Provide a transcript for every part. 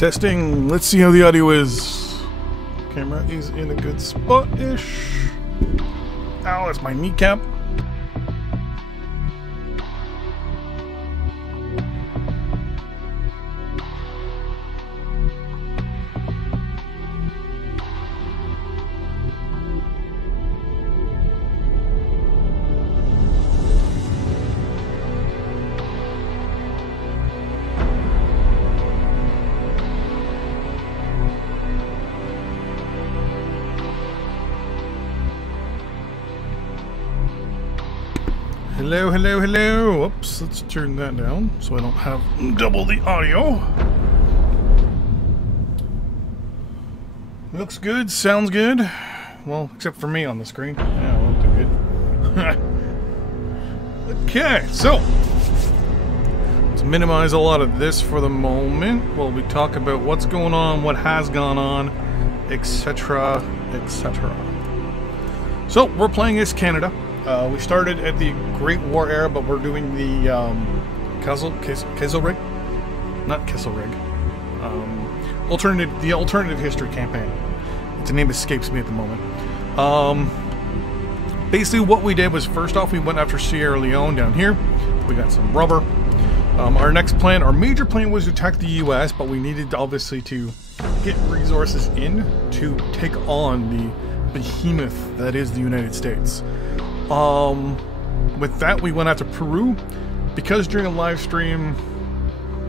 Testing. Let's see how the audio is. Camera is in a good spot-ish. Ow, that's my kneecap. Hello, hello, hello. Oops, let's turn that down so I don't have double the audio. Looks good, sounds good. Well, except for me on the screen. Yeah, it won't do good. Okay, so let's minimize a lot of this for the moment while we talk about what's going on, what has gone on, etc., etc. So, we're playing as Canada. We started at the Great War era, but we're doing the Kesselrig, not Kesselrig, the alternative history campaign. The name escapes me at the moment. Basically, what we did was first off, we went after Sierra Leone down here. We got some rubber. Our next plan, our major plan, was to attack the U.S., but we needed obviously to get resources in to take on the behemoth that is the United States. With that, we went out to Peru because during a live stream,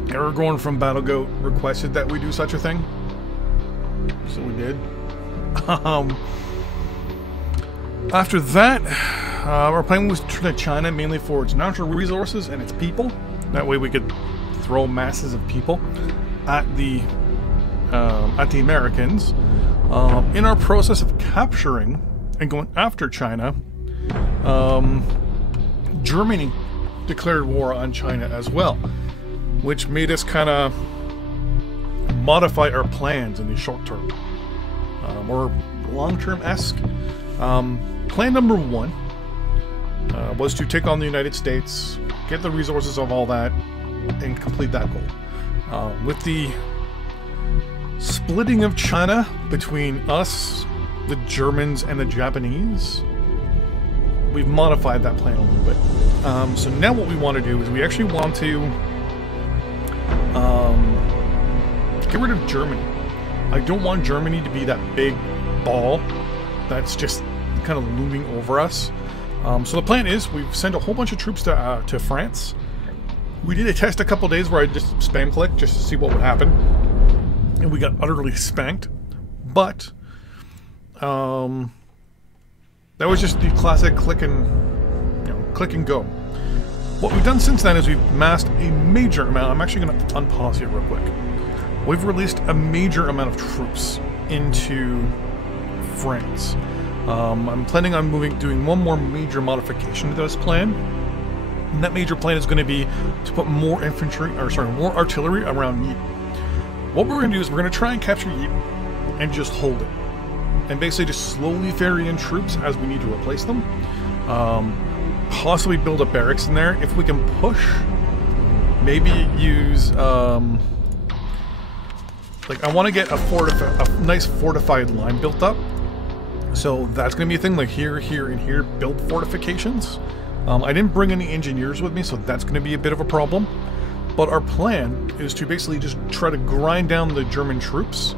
Aragorn from BattleGoat requested that we do such a thing, so we did. After that, our plan was to turn to China mainly for its natural resources and its people. That way, we could throw masses of people at the Americans. In our process of capturing and going after China, Germany declared war on China as well, which made us kind of modify our plans in the short term, or long-term-esque. Plan number one was to take on the United States, get the resources of all that, and complete that goal. With the splitting of China between us, the Germans, and the Japanese, we've modified that plan a little bit. So now what we want to do is we actually want to get rid of Germany. I don't want Germany to be that big ball that's just kind of looming over us. So the plan is we've sent a whole bunch of troops to France. We did a test a couple days where I just spam clicked just to see what would happen, and we got utterly spanked. But that was just the classic click and go. What we've done since then is we've amassed a major amount. I'm actually going to unpause here real quick. We've released a major amount of troops into France. I'm planning on doing one more major modification to this plan. And that major plan is going to be to put more more artillery around Ypres. What we're going to do is we're going to try and capture Ypres and just hold it. And basically just slowly ferry in troops as we need to replace them. Possibly build a barracks in there. If we can push, maybe use, I want to get a nice fortified line built up. So that's going to be a thing, like here, here, and here, build fortifications. I didn't bring any engineers with me, so that's going to be a bit of a problem. But our plan is to basically just try to grind down the German troops.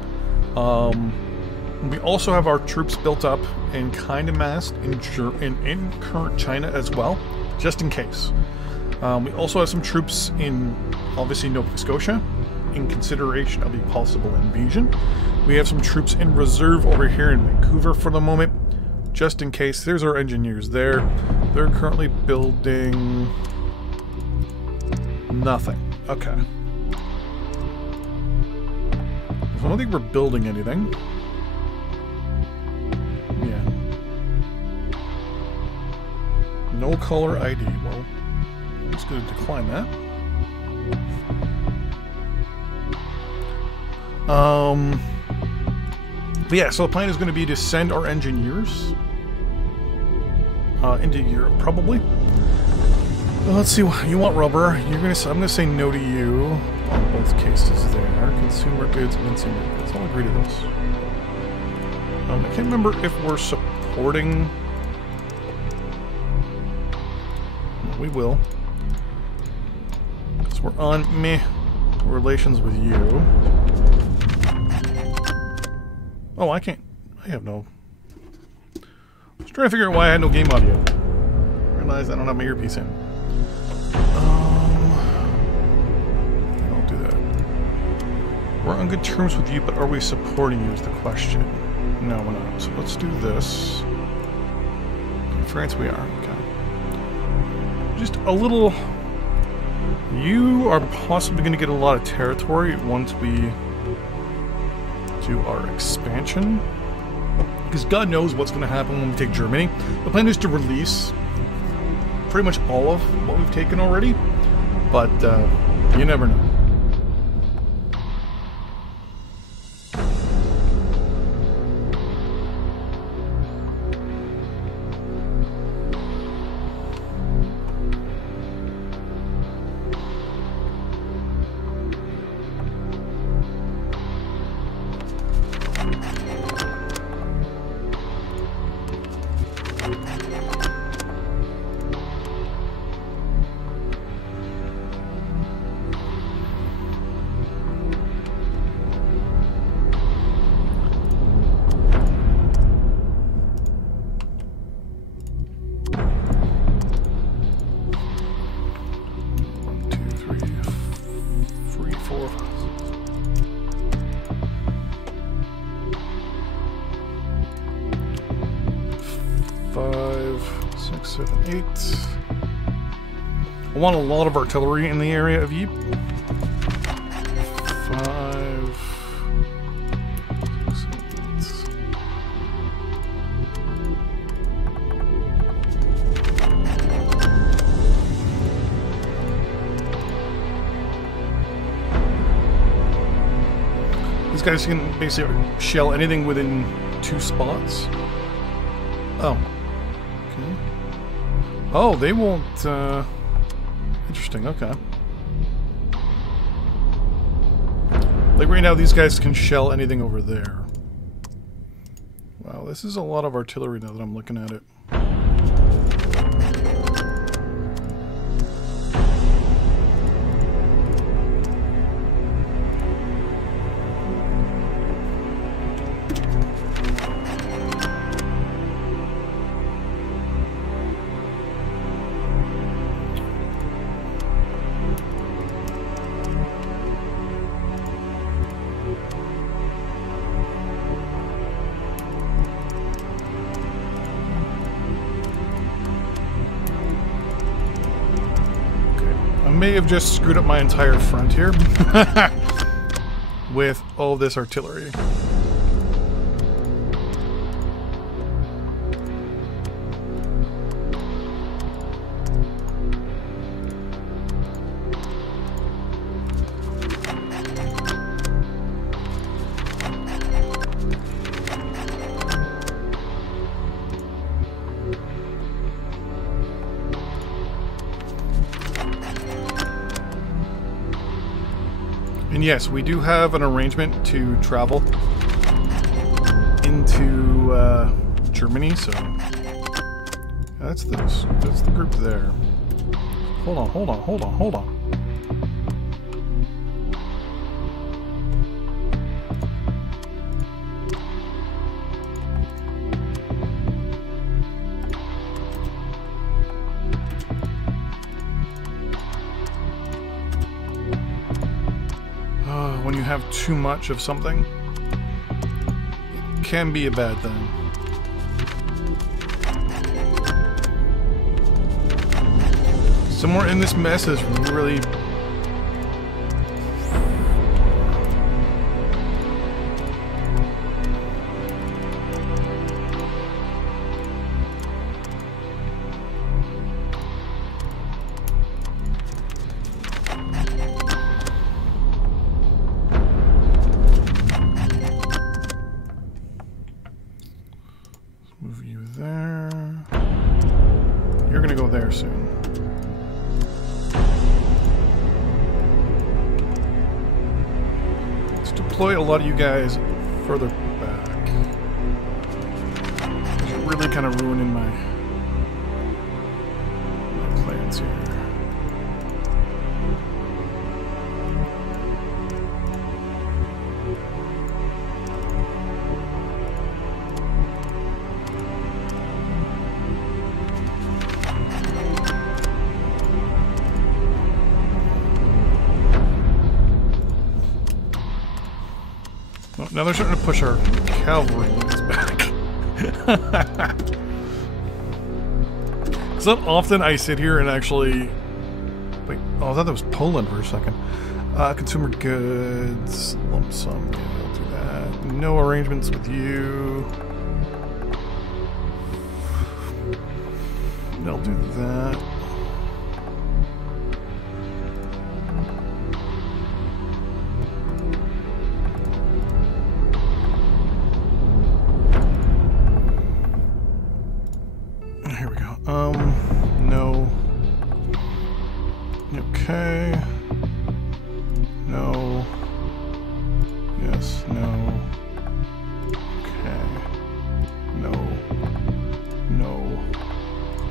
We also have our troops built up and kind of massed in current China as well, just in case. We also have some troops in, obviously, Nova Scotia, in consideration of a possible invasion. We have some troops in reserve over here in Vancouver for the moment, just in case. There's our engineers there. They're currently building nothing. Okay. So I don't think we're building anything. Yeah. No color ID. Well, I'm just going to decline that. But yeah, so the plan is going to be to send our engineers into Europe, probably. Well, let's see. You want rubber? I'm going to say no to you on Goods cases there. Consumer goods and consumer goods. I'll agree to this. I can't remember if we're supporting... We will. Because we're on meh relations with you. Oh, I can't... I have no... I was trying to figure out why I had no game audio. I realized I don't have my earpiece in. I'll do that. We're on good terms with you, but are we supporting you is the question. No, we're not. So let's do this. In France we are. Okay. Just a little... You are possibly going to get a lot of territory once we do our expansion. Because God knows what's going to happen when we take Germany. The plan is to release pretty much all of what we've taken already. But you never know. I want a lot of artillery in the area of Ypres. 5, 6, 7, 8. These guys can basically shell anything within 2 spots. Oh. Okay. Oh, they won't, interesting, okay. Like right now, these guys can shell anything over there. Wow, this is a lot of artillery now that I'm looking at it. May have just screwed up my entire front here with all this artillery. And yes, we do have an arrangement to travel into Germany, so that's the group there. Hold on. When you have too much of something, it can be a bad thing. Somewhere in this mess is really... Move you there. You're gonna go there soon. deploy a lot of you guys further back. You're really kind of ruining my plans here. Now they're starting to push our cavalry units back. It's not often I sit here and actually... Wait, oh, I thought that was Poland for a second. Consumer goods, lump sum, yeah, I'll do that. No arrangements with you. I'll do that. No. Okay. No. Yes, no. Okay. No. No.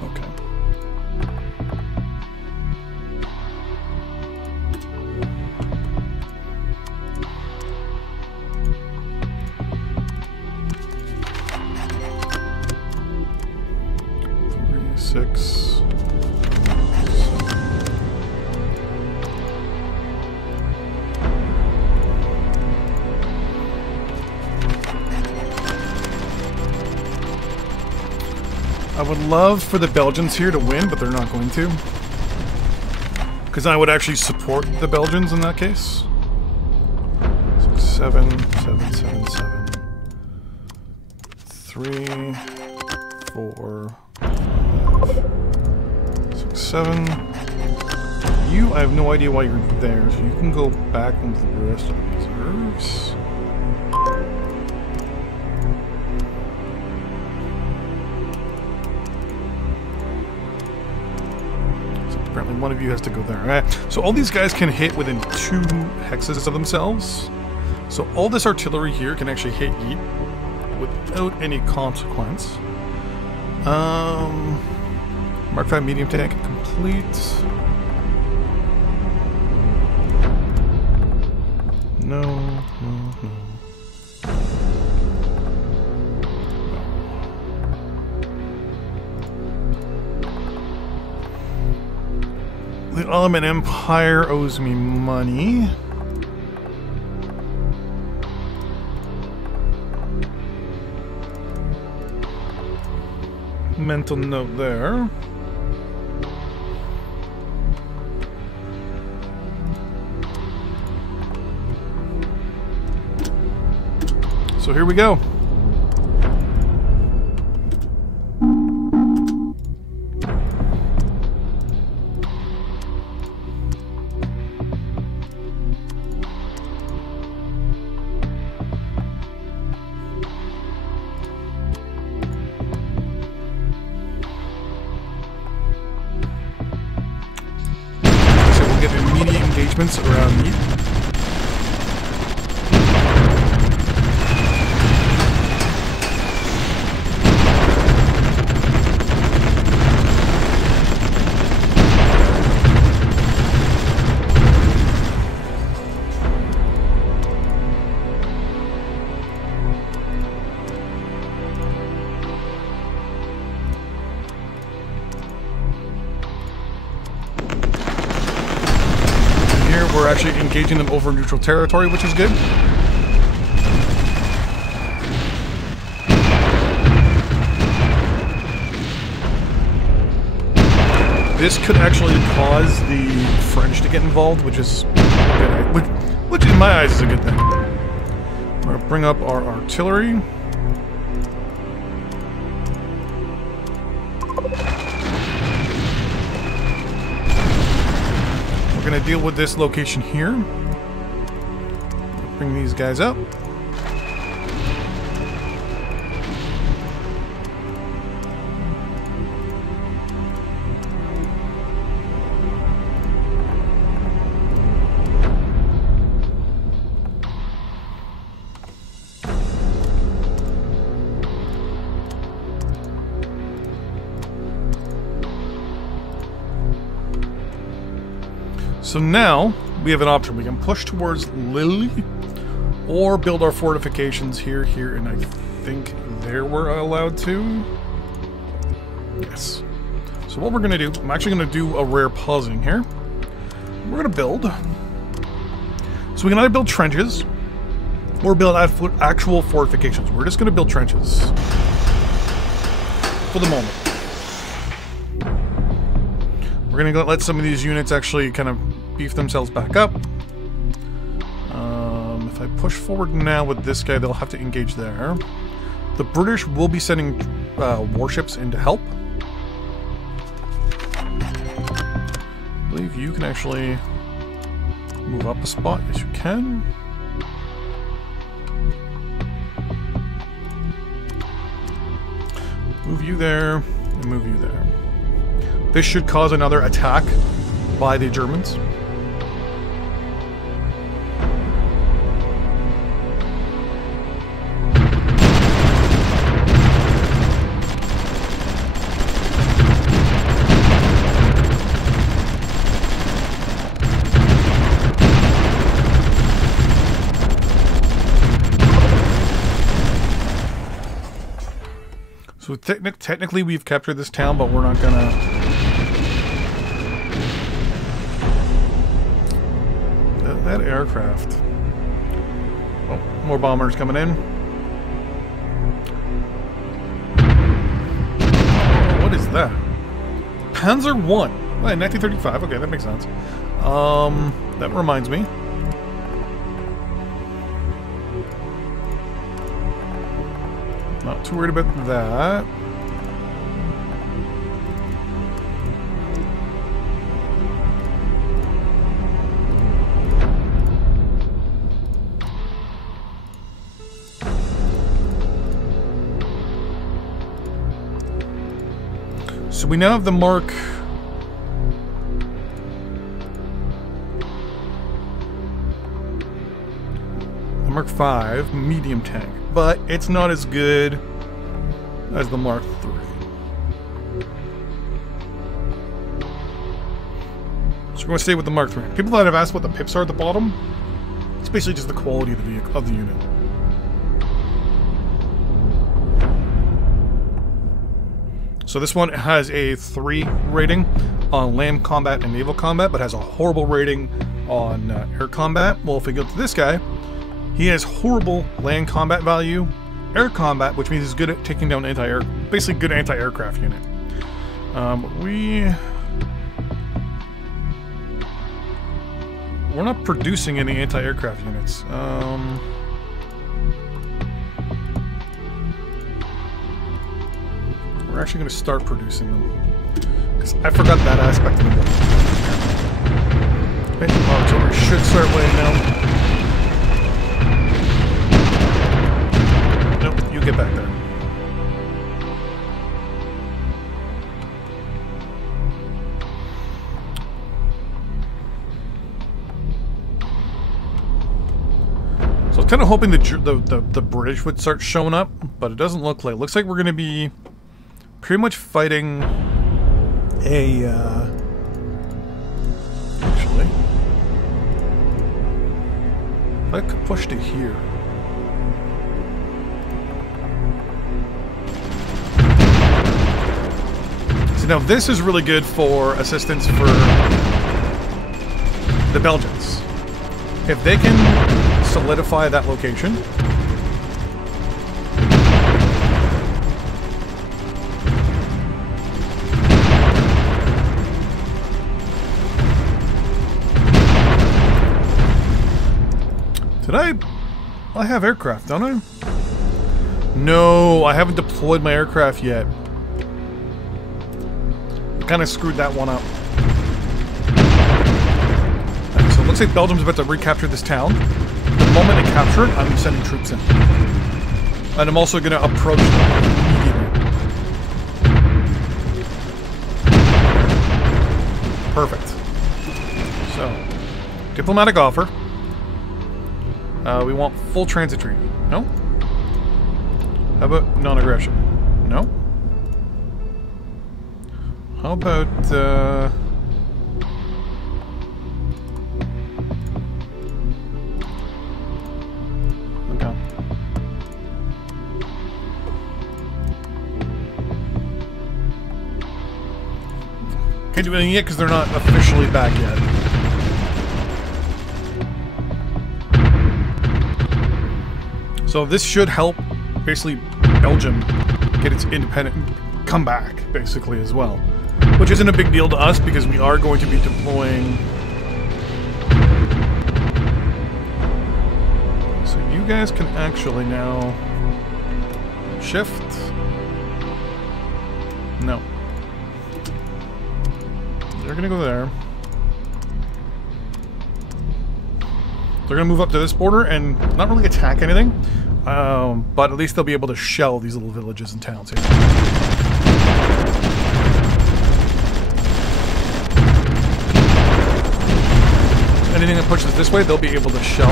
Okay. Six. I would love for the Belgians here to win, but they're not going to. Because I would actually support the Belgians in that case. 7, 7, 7, 7. 3, 4, 5, 6, 7. You, I have no idea why you're there, so you can go back into the rest of the reserves. Apparently one of you has to go there. Alright, so all these guys can hit within 2 hexes of themselves. So all this artillery here can actually hit Yeet without any consequence. Mark 5 medium tank complete. No, no, no. The Ottoman Empire owes me money. Mental note there. So here we go. Around me. We're actually engaging them over neutral territory, which is good. This could actually cause the French to get involved, which is good, which in my eyes is a good thing. We're going to bring up our artillery. We're going to deal with this location here. Bring these guys up. So now we have an option. We can push towards Lille or build our fortifications here, and I think there we're allowed to. Yes. So what we're going to do, I'm actually going to do a rare pausing here. We're going to build. So we can either build trenches or build actual fortifications. We're just going to build trenches for the moment. We're going to let some of these units actually kind of beef themselves back up. If I push forward now with this guy, they'll have to engage there. The British will be sending warships in to help. I believe you can actually move up a spot. Yes, you can. Move you there, and move you there. This should cause another attack by the Germans. So technically we've captured this town, but we're not gonna... That aircraft. Oh, more bombers coming in. Oh, what is that? Panzer I. Oh, 1935. Okay, that makes sense. That reminds me. Not too worried about that. So we now have the Mark... the Mark V medium tank, but it's not as good as the Mark III. So we're going to stay with the Mark III. People that have asked what the pips are at the bottom, it's basically just the quality of the vehicle, of the unit. So this one has a 3 rating on land combat and naval combat, but has a horrible rating on air combat. Well, if we go to this guy, he has horrible land combat value, air combat, which means he's good at taking down basically good anti-aircraft unit. We're not producing any anti-aircraft units. We're actually going to start producing them, because I forgot that aspect of the artillery should start weighing now. Nope, you get back there. So I was kind of hoping the British would start showing up, but it doesn't look like. It looks like we're going to be pretty much fighting a, actually, if I could push to here. So now this is really good for assistance for the Belgians. If they can solidify that location, I have aircraft, don't I? No, I haven't deployed my aircraft yet. I kind of screwed that one up. Right, so it looks like Belgium's about to recapture this town. The moment they capture it, I'm sending troops in. And I'm also going to approach them immediately. Perfect. So, diplomatic offer. We want full transit treaty. No? How about non-aggression? No? How about, Can't do anything yet because they're not officially back yet. So this should help, basically, Belgium get its independent comeback, basically, as well. Which isn't a big deal to us because we are going to be deploying. So you guys can actually now shift. No. They're gonna go there. They're gonna move up to this border and not really attack anything, but at least they'll be able to shell these little villages and towns here. Anything that pushes this way, they'll be able to shell.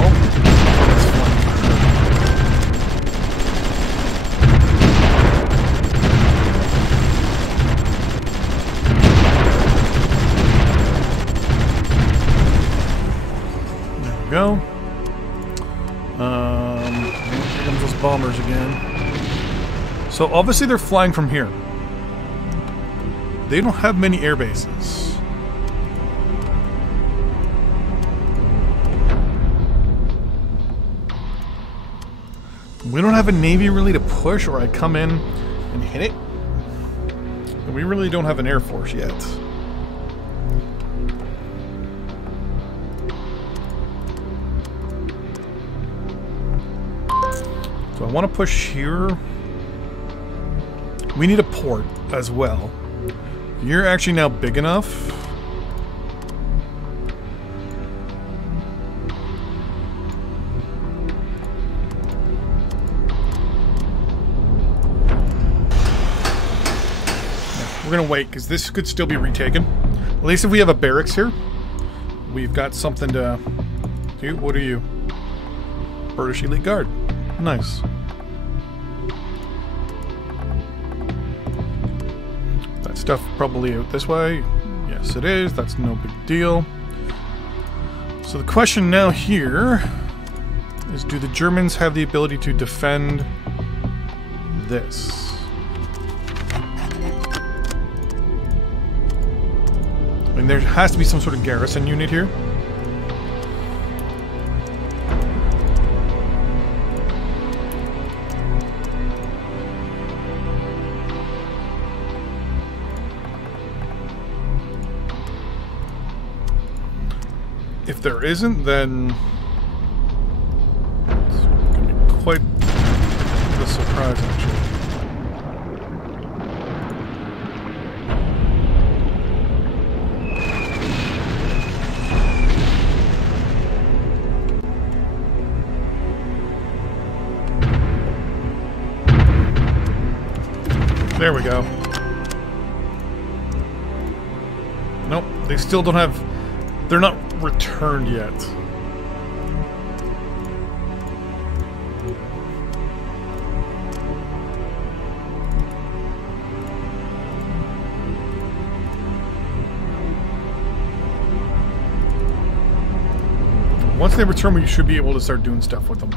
There we go. Here comes those bombers again. So obviously they're flying from here. They don't have many air bases. We don't have a navy really to push, or I come in and hit it. And we really don't have an air force yet. So I want to push here. We need a port as well. You're actually now big enough. We're gonna wait because this could still be retaken. At least if we have a barracks here, we've got something to do. What are you? British Elite Guard. Nice. That stuff probably out this way. Yes, it is. That's no big deal. So the question now here is, do the Germans have the ability to defend this? I mean, there has to be some sort of garrison unit here. If there isn't, then it's going to be quite a surprise, actually. There we go. Nope, they still don't have... They're not returned yet. Once they return, we should be able to start doing stuff with them.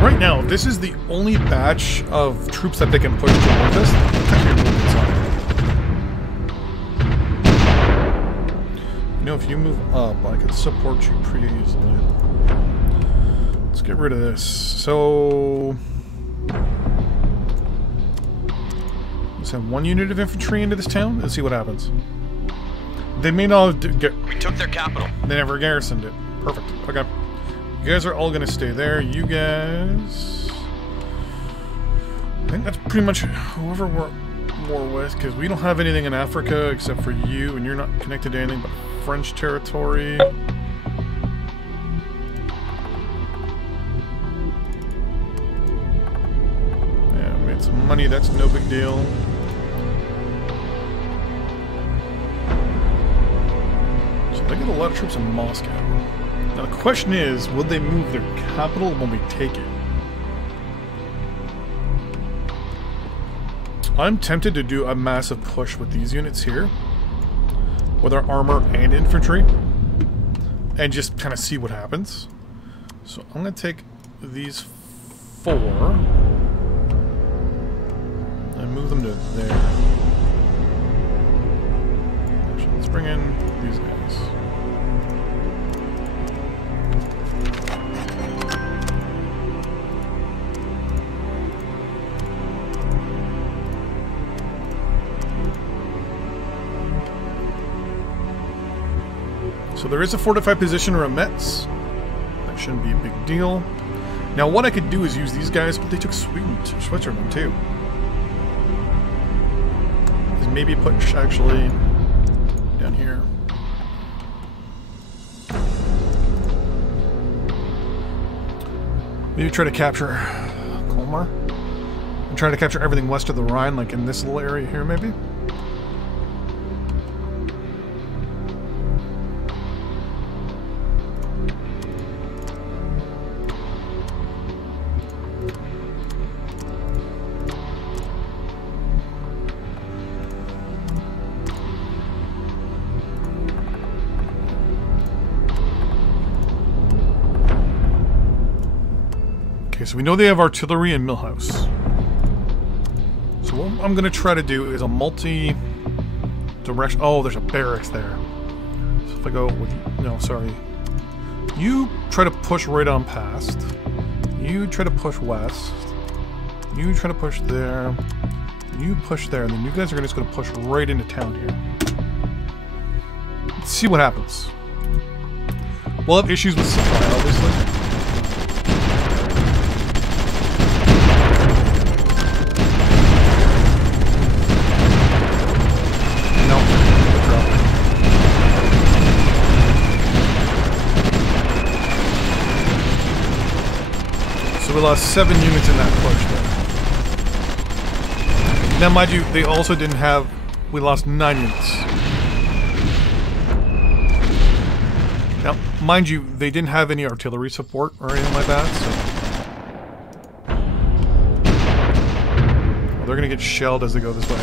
Right now, this is the only batch of troops that they can push towards us. You know, if you move up, I could support you pretty easily. Let's get rid of this. So let's have one unit of infantry into this town. Let's see what happens. They may not get... We took their capital. They never garrisoned it. Perfect. Okay. You guys are all going to stay there. You guys... I think that's pretty much whoever we're war with, because we don't have anything in Africa except for you, and you're not connected to anything but French territory. Yeah, made some money. That's no big deal. So they get a lot of troops in Moscow. Now the question is, will they move their capital when we take it? I'm tempted to do a massive push with these units here, with our armor and infantry, and just kind of see what happens. So I'm going to take these 4 and move them to there. Actually, let's bring in these guys. So there is a fortified position around Metz. That shouldn't be a big deal. Now what I could do is use these guys, but they took Sweden to Switzerland too. Is maybe push actually down here. Maybe try to capture Colmar. And try to capture everything west of the Rhine, like in this little area here maybe. So we know they have artillery in Milhouse. So what I'm going to try to do is a multi-direction... Oh, there's a barracks there. So if I go with... No, sorry. You try to push right on past. You try to push west. You try to push there. You push there. And then you guys are just going to push right into town here. Let's see what happens. We'll have issues with supply, obviously. We lost 7 units in that push there. Now, mind you, they also didn't have... We lost 9 units. Now, mind you, they didn't have any artillery support or anything like that, so... Well, they're gonna get shelled as they go this way.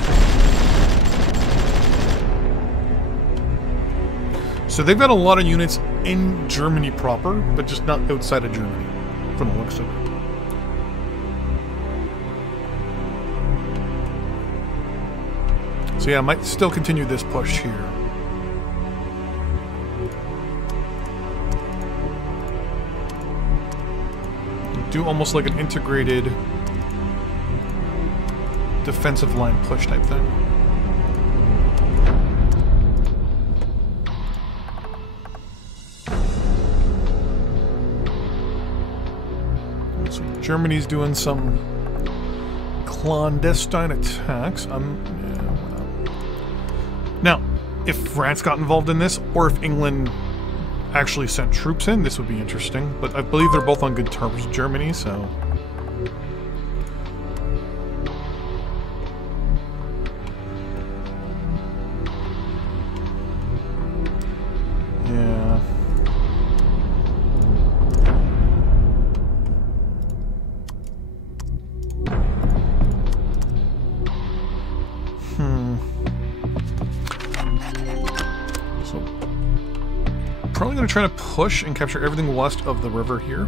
So they've got a lot of units in Germany proper, but just not outside of Germany, from the looks of it. So yeah, I might still continue this push here. Do almost like an integrated defensive line push type thing. So Germany's doing some clandestine attacks. Now, if France got involved in this, or if England actually sent troops in, this would be interesting. But I believe they're both on good terms with Germany, so... Yeah... Probably going to try to push and capture everything west of the river here.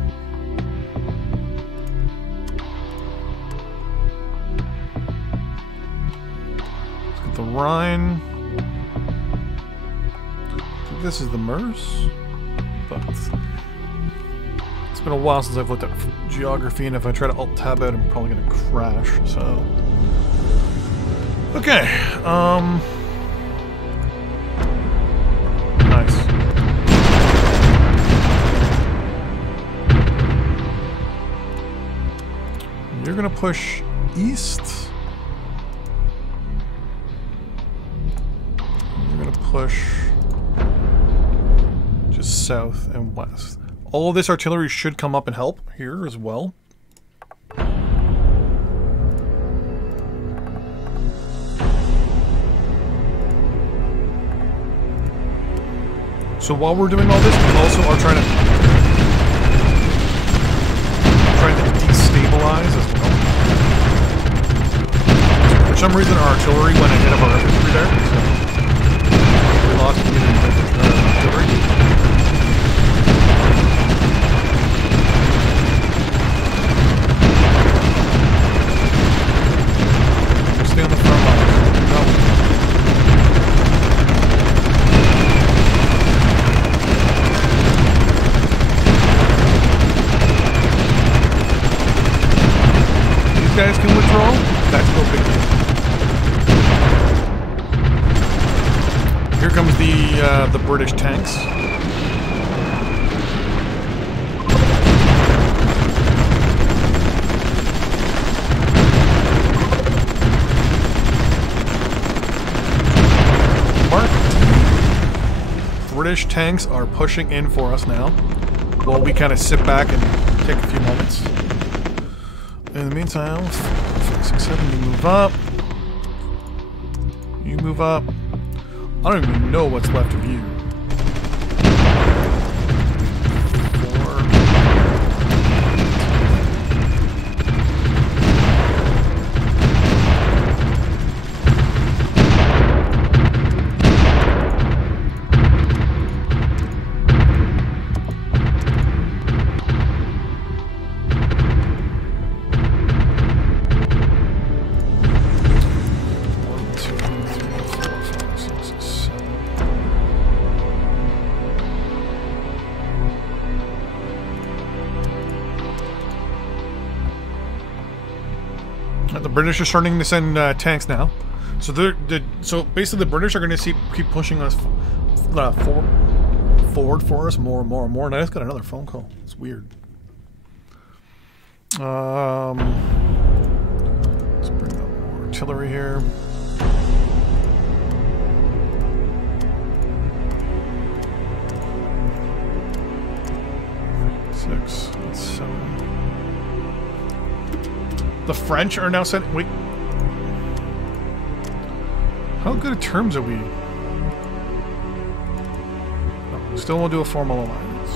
Let's get the Rhine. I think this is the Meuse, but it's been a while since I've looked at geography, and if I try to alt-tab out, I'm probably going to crash, so... Okay, nice. You're gonna push east. You're gonna push just south and west. All of this artillery should come up and help here as well. So while we're doing all this, we also are trying to destabilize as well. Push some reason our artillery went ahead of our infantry there, so we lost the artillery. We'll stay on the front line. No. These guys can withdraw. That's no big deal. Here comes the British tanks. British tanks are pushing in for us now, while we kind of sit back and take a few moments. In the meantime, 5, 6, 7, you move up. You move up. I don't even know what's left of you. 4. The British are starting to send tanks now, so so basically the British are going to keep pushing us forward for us more and more and more. And I just got another phone call. It's weird. Let's bring up more artillery here. Six, 7. The French are now sending. Wait. How good of terms are we? No, still won't do a formal alliance.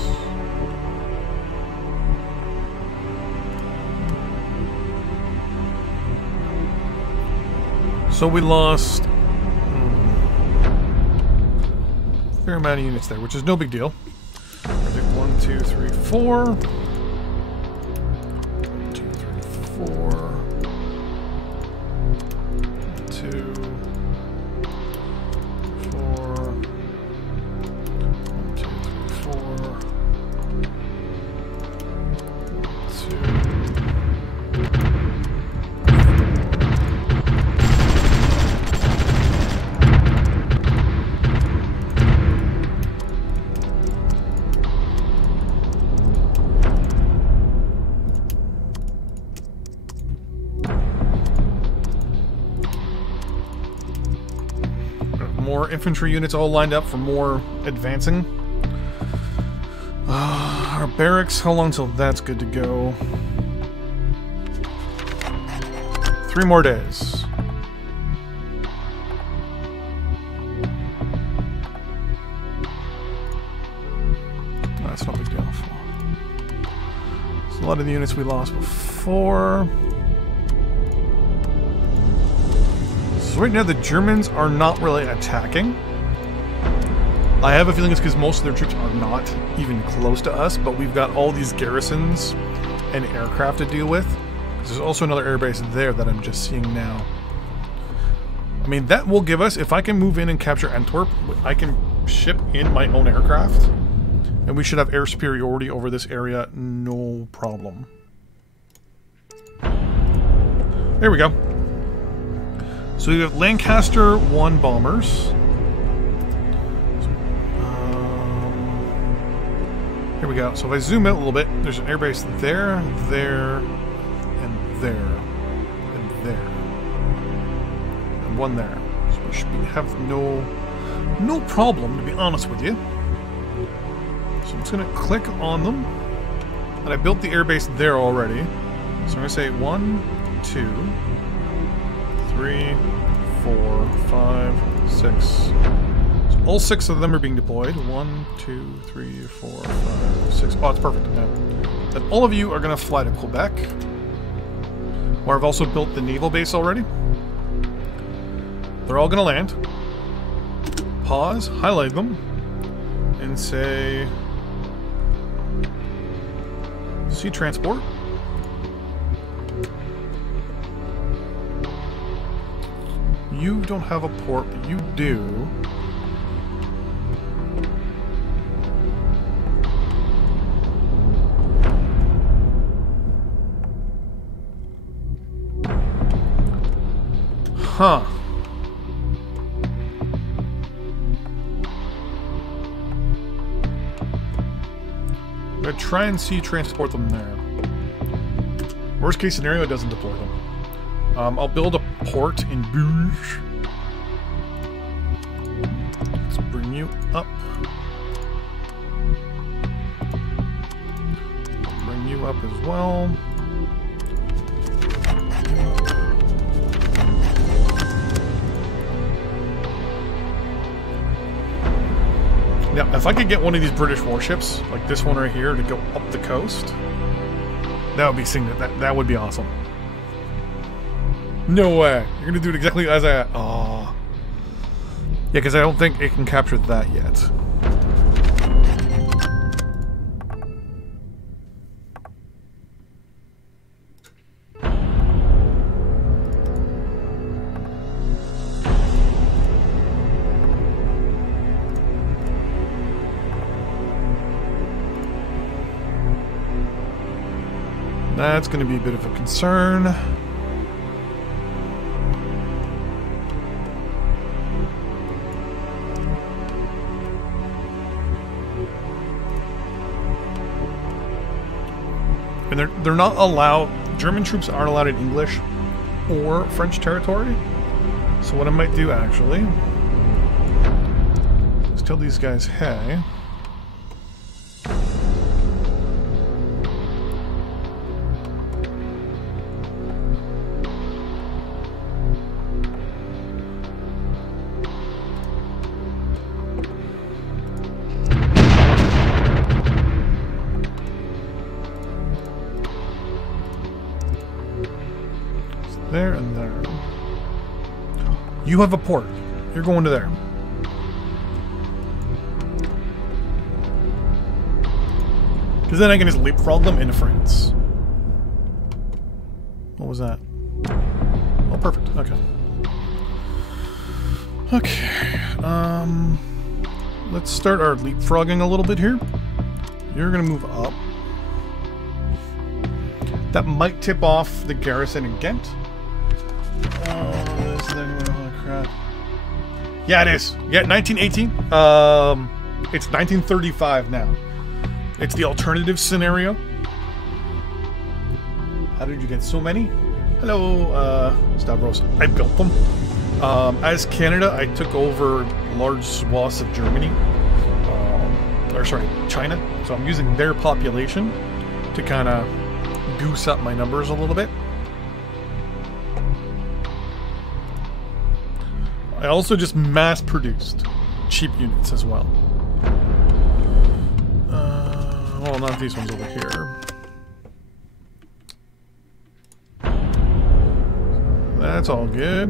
So we lost a fair amount of units there, which is no big deal. I think 1, 2, 3, 4. 4, 2, 4, 1, 2, 3, 4, more infantry units all lined up for more advancing. Our barracks, how long till that's good to go? 3 more days. That's no big deal. There's a lot of the units we lost before. So right now the Germans are not really attacking. I have a feeling it's because most of their troops are not even close to us, but we've got all these garrisons and aircraft to deal with. There's also another airbase there that I'm just seeing now. I mean, that will give us, if I can move in and capture Antwerp, I can ship in my own aircraft, and we should have air superiority over this area, no problem. There we go. So we have Lancaster 1 bombers. Here we go. So if I zoom out a little bit, there's an airbase there, there, and there, and there, and one there. So we should have no problem, to be honest with you. So I'm just going to click on them, and I built the airbase there already. So I'm going to say 1, 2, 3, 4, 5, 6. So all 6 of them are being deployed. 1, 2, 3, 4, 5, 6. Oh, it's perfect. Yeah. Then all of you are going to fly to Quebec, where I've also built the naval base already. They're all gonna land. Pause, highlight them, and say sea transport. You don't have a port, but you do. Huh. I'm gonna try and sea transport them there. Worst case scenario, it doesn't deploy them. I'll build a port in Bruges. Let's bring you up. Bring you up as well. Now, if I could get one of these British warships, like this one right here, to go up the coast, that would be that would be awesome. No way. You're gonna do it exactly as I... Oh. Yeah, because I don't think it can capture that yet. That's going to be a bit of a concern. And they're not allowed, German troops aren't allowed in English or French territory. So what I might do actually is tell these guys, hey, there and there. You have a port. You're going to there. Because then I can just leapfrog them into France. What was that? Oh, perfect. Okay. Okay. Let's start our leapfrogging a little bit here. You're going to move up. That might tip off the garrison in Ghent. Oh, this thing, oh crap. Yeah, it is. Yeah, 1918. It's 1935 now. It's the alternative scenario. How did you get so many? Hello, Stavros. I built them. As Canada, I took over large swaths of Germany. Or sorry, China. So I'm using their population to kind of goose up my numbers a little bit. I also just mass-produced cheap units as well. Well, not these ones over here. That's all good.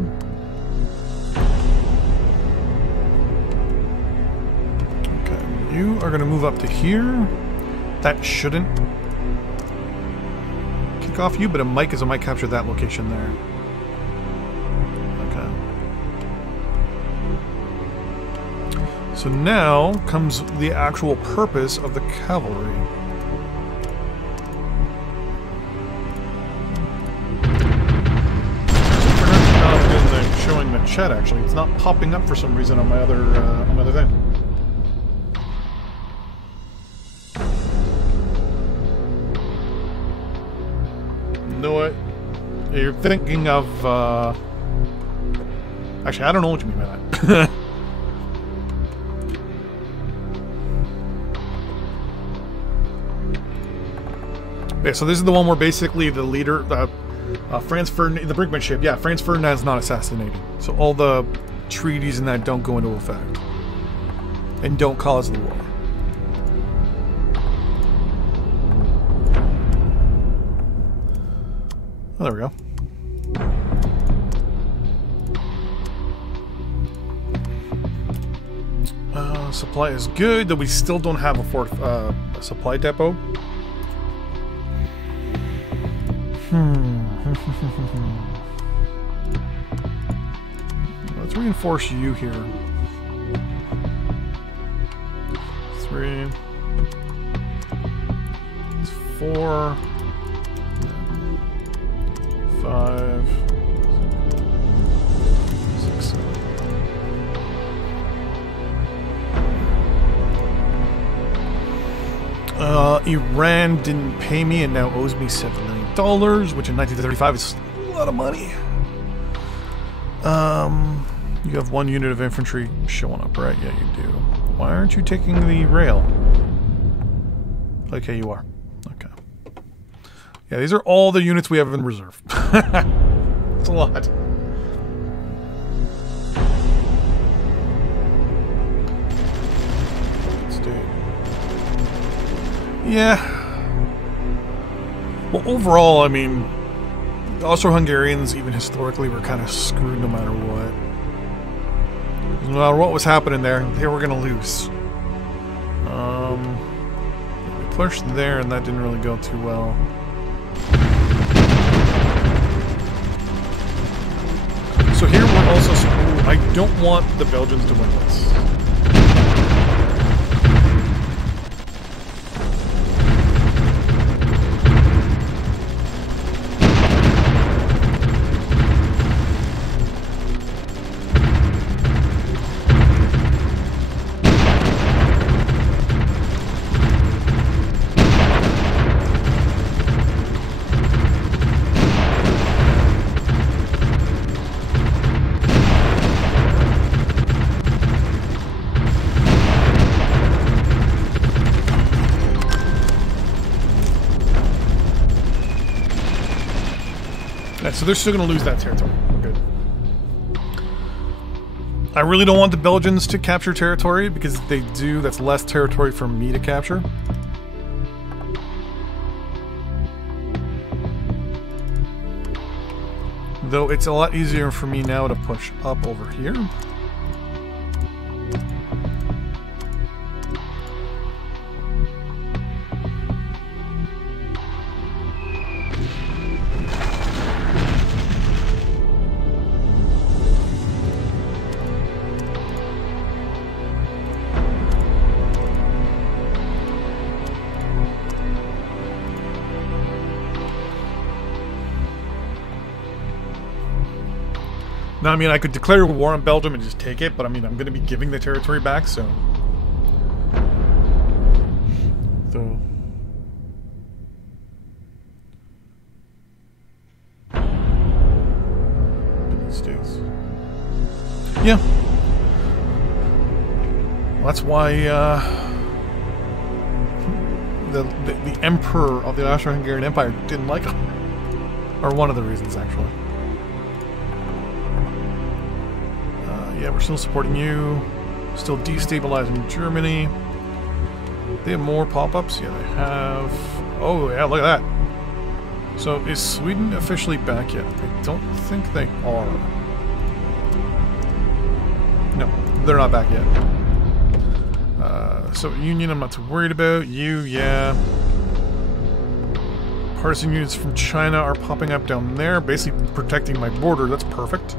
Okay, you are going to move up to here. That shouldn't kick off you, but it might, because I might capture that location there. So now comes the actual purpose of the cavalry. Showing the chat actually. It's not popping up for some reason on my other thing. You know what? You're thinking of actually, I don't know what you mean by that. Yeah, so this is the one where basically the leader, Franz Ferdinand, the Brinkman ship, yeah, Franz Ferdinand is not assassinated. So all the treaties and that don't go into effect. And don't cause the war. Oh, there we go. supply is good, though we still don't have a supply depot. Let's reinforce you here. 3. 4. 5. 6. 7. Iran didn't pay me and now owes me $7 million, which in 1935 is a lot of money. You have 1 unit of infantry showing up, right? Yeah, you do. Why aren't you taking the rail? Okay, you are. Okay. Yeah, these are all the units we have in reserve. It's a lot. Let's do it. Yeah. Well, overall, I mean, the Austro-Hungarians, even historically, were kind of screwed no matter what. No matter what was happening there, they were going to lose. We pushed there, and that didn't really go too well. So here we're also... I don't want the Belgians to win this. So they're still going to lose that territory. Good. I really don't want the Belgians to capture territory, because if they do, that's less territory for me to capture. Though it's a lot easier for me now to push up over here. Now, I mean, I could declare war on Belgium and just take it, but I mean, I'm going to be giving the territory back, so... States. Yeah. Well, that's why, the Emperor of the Austro-Hungarian Empire didn't like him. Or one of the reasons, actually. Yeah, we're still supporting you. Still destabilizing Germany. They have more pop-ups? Yeah, they have. Oh, yeah, look at that. So, is Sweden officially back yet? I don't think they are. No, they're not back yet. So, Union, I'm not too worried about. You, yeah. Partisan units from China are popping up down there, basically protecting my border. That's perfect.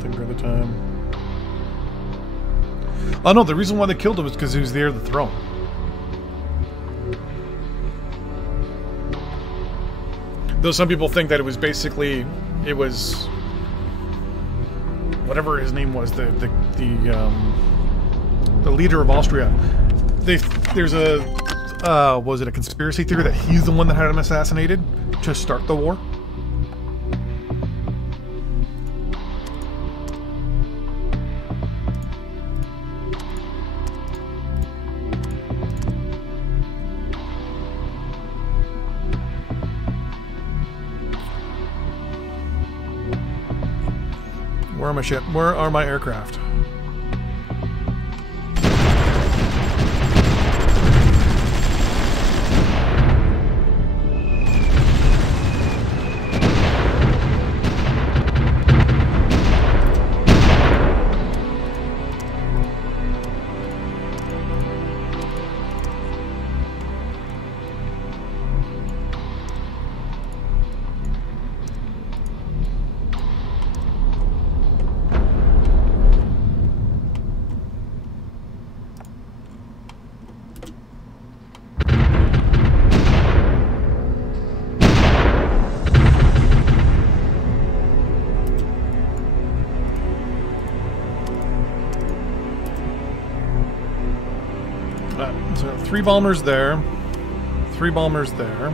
Thinker of the time. Oh no, the reason why they killed him was because he was the heir of the throne. Though some people think that it was basically, it was whatever his name was, the leader of Austria. There's a was it a conspiracy theory that he's the one that had him assassinated to start the war? Where are my ship? Where are my aircraft? So 3 bombers there. 3 bombers there.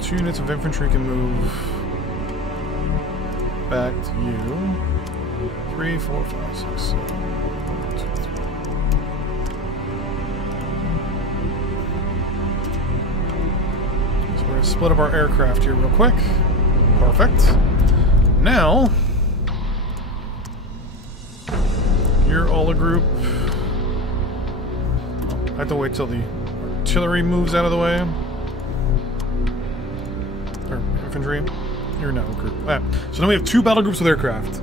2 units of infantry can move back to you. 3, 4, 5, 6, 7, 1, 2, 3. So we're going to split up our aircraft here real quick. Perfect. Now, you're all a group. I have to wait till the artillery moves out of the way. Or infantry. You're now a group. Ah, so now we have 2 battle groups with aircraft.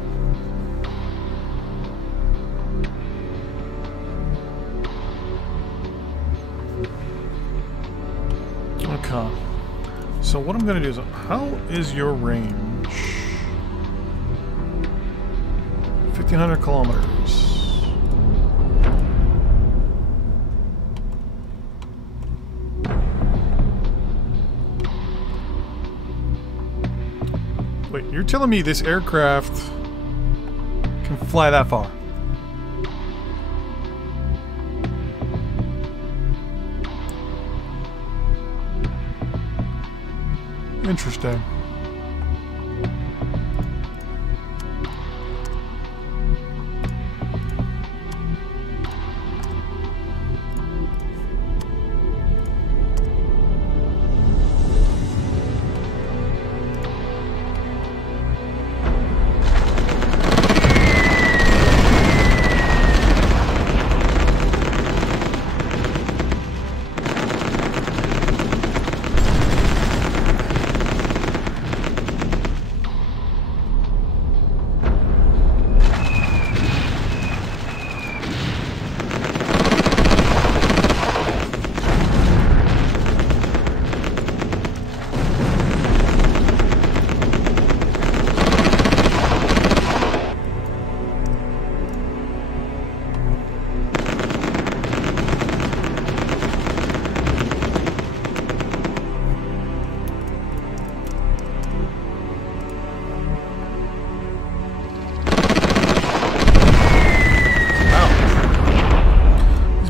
Okay. So what I'm going to do is, how is your range? 1,500 kilometers. Wait, you're telling me this aircraft can fly that far? Interesting.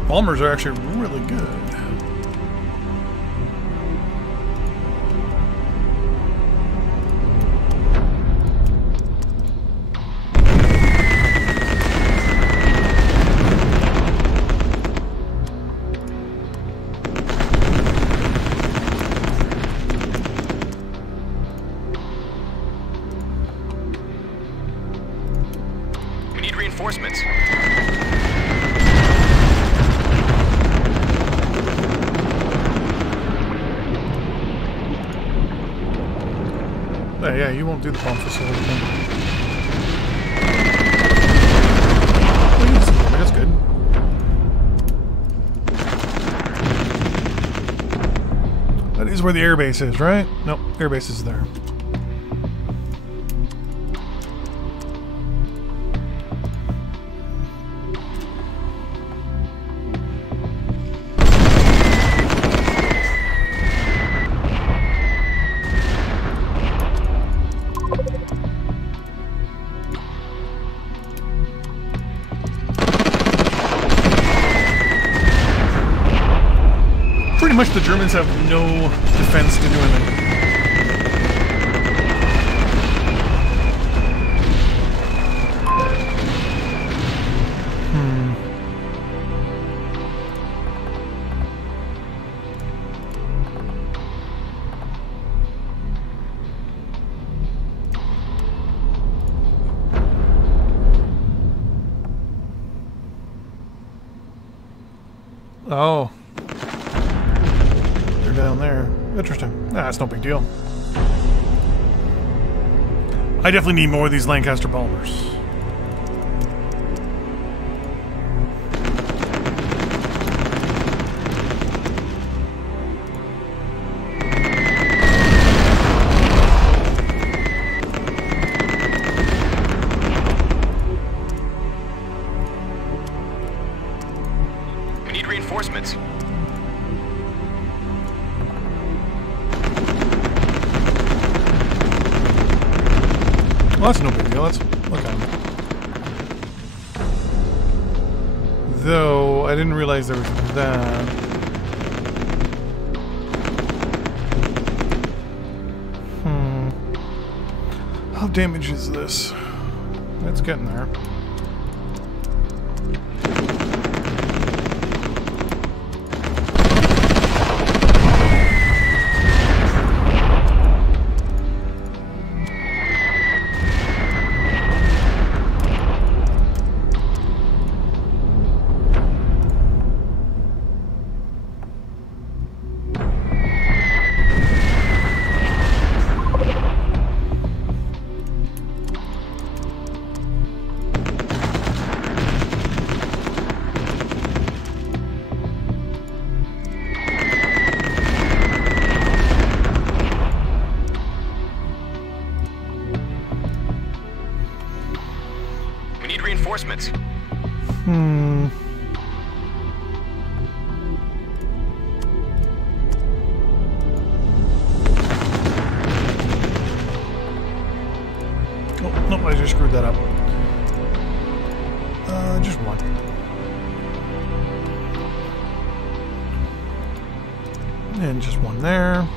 Bombers are actually really good. We need reinforcements. Yeah, you won't do the bomb facility thing. That's good. That is where the airbase is, right? Nope, airbase is there. Pretty much the Germans have no defense to do anything. Oh. They're down there. Interesting. Nah, that's no big deal. I definitely need more of these Lancaster bombers. We need reinforcements. Well, that's no big deal. That's okay. Though, I didn't realize there was that. How damaged is this? It's getting there. Reinforcements. Oh, no, I just screwed that up. Just one. And just one there.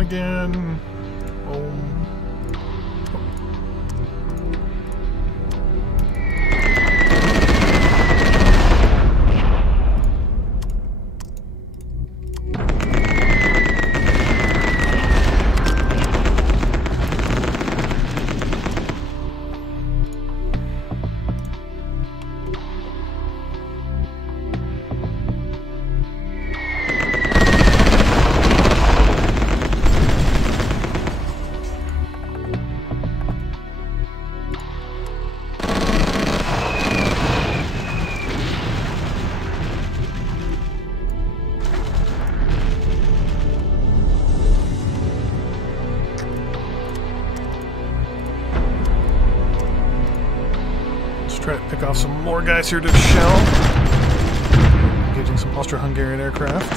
Again. Try to pick off some more guys here to shell. Engaging some Austro-Hungarian aircraft.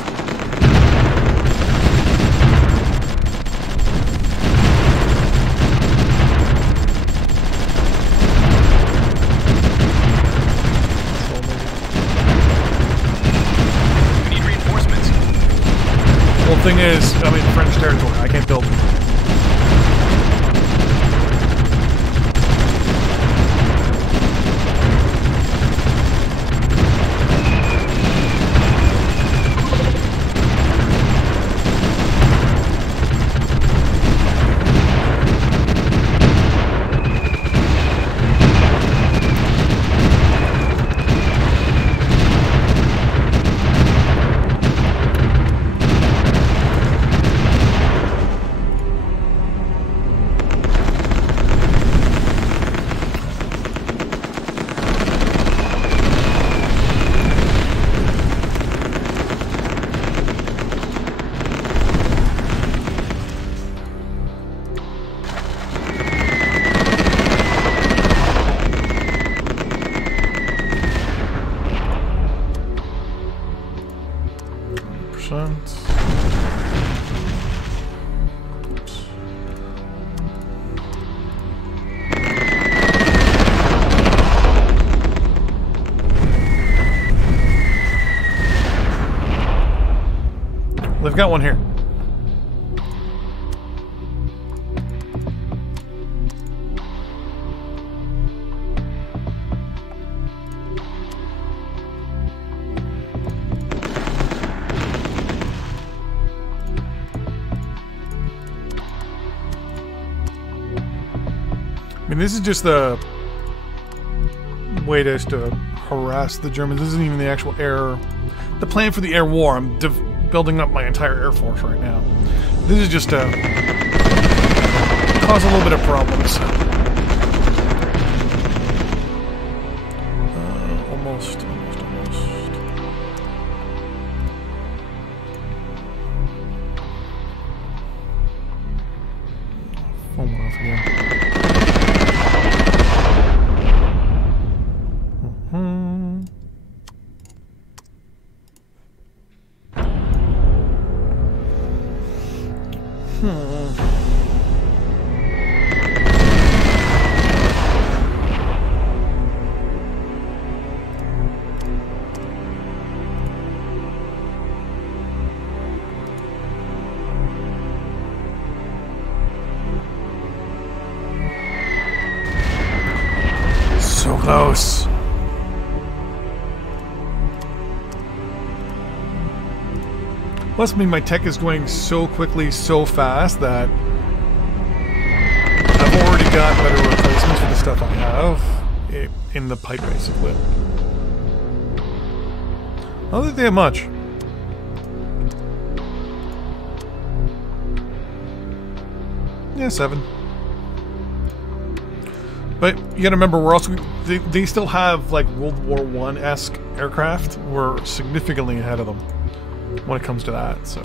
We need reinforcements. Well, the thing is, I'm in French territory. I can't build. I've got one here. I mean, this is just the way to harass the Germans. This isn't even the actual the plan for the air war. I'm building up my entire air force right now. This is just to cause a little bit of problems. Almost. Phone went off again. So close. Plus, I mean, my tech is going so quickly, so fast that I've already got better replacements for the stuff I have in the pipe, basically. I don't think they have much. Yeah, 7. But you gotta remember, we're also they still have like World War I-esque aircraft. We're significantly ahead of them when it comes to that, so.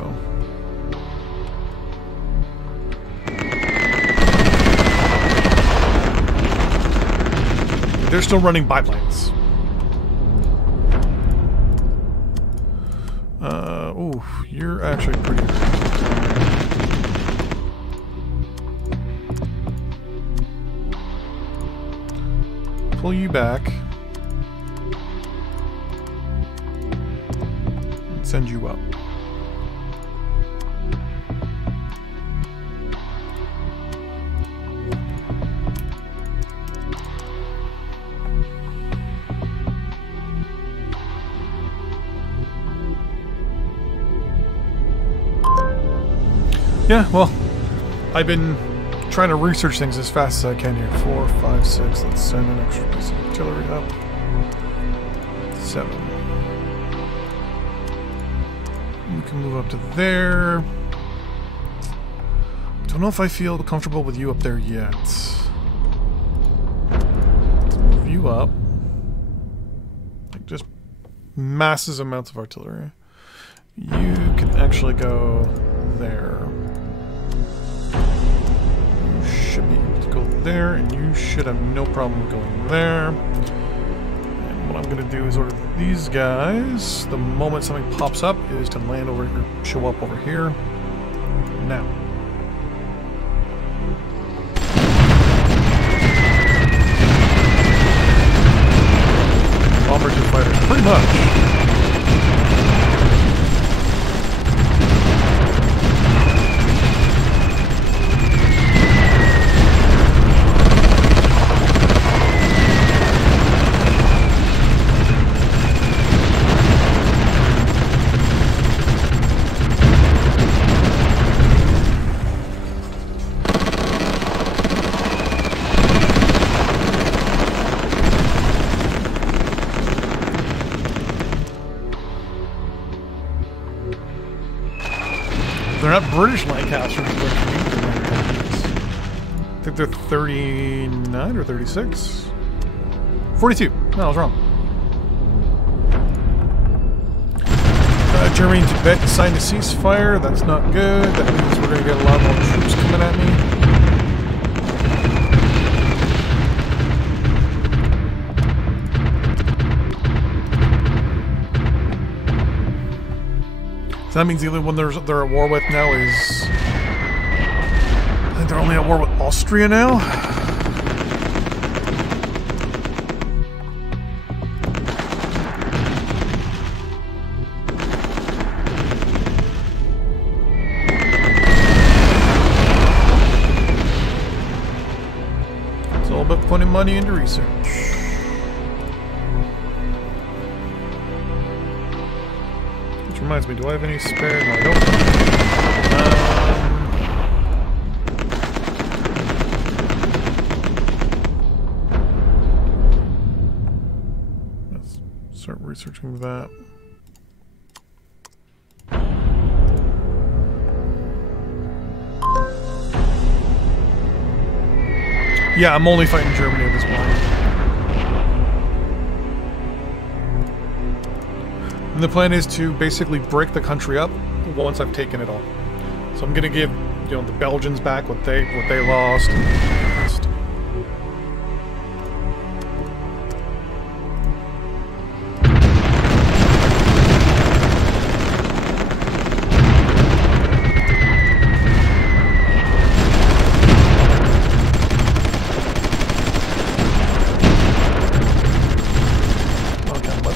They're still running biplanes. Ooh, you're actually pretty good. Pull you back. And send you up. Yeah, well, I've been trying to research things as fast as I can here. 4, 5, 6. Let's send an extra piece of artillery up. 7. You can move up to there. Don't know if I feel comfortable with you up there yet. Let's move you up. Like just massive amounts of artillery. You can actually go there. Should be able to go there, and you should have no problem going there. And what I'm going to do is order these guys. The moment something pops up is to land over here, show up over here. Now. Bombers and fighters, pretty much. They're not British Lancasters, but Canadian Lancasters. I think they're 39 or 36? 42. No, I was wrong. Germany and Tibet signed a ceasefire. That's not good. That means we're going to get a lot more troops coming at me. So that means the only one they're at war with now is... I think they're only at war with Austria now? money into research. Which reminds me, do I have any spare? No, I don't. Let's start researching that. Yeah, I'm only fighting Germany at this point. And the plan is to basically break the country up once I've taken it all. So I'm gonna give, you know, the Belgians back what they lost.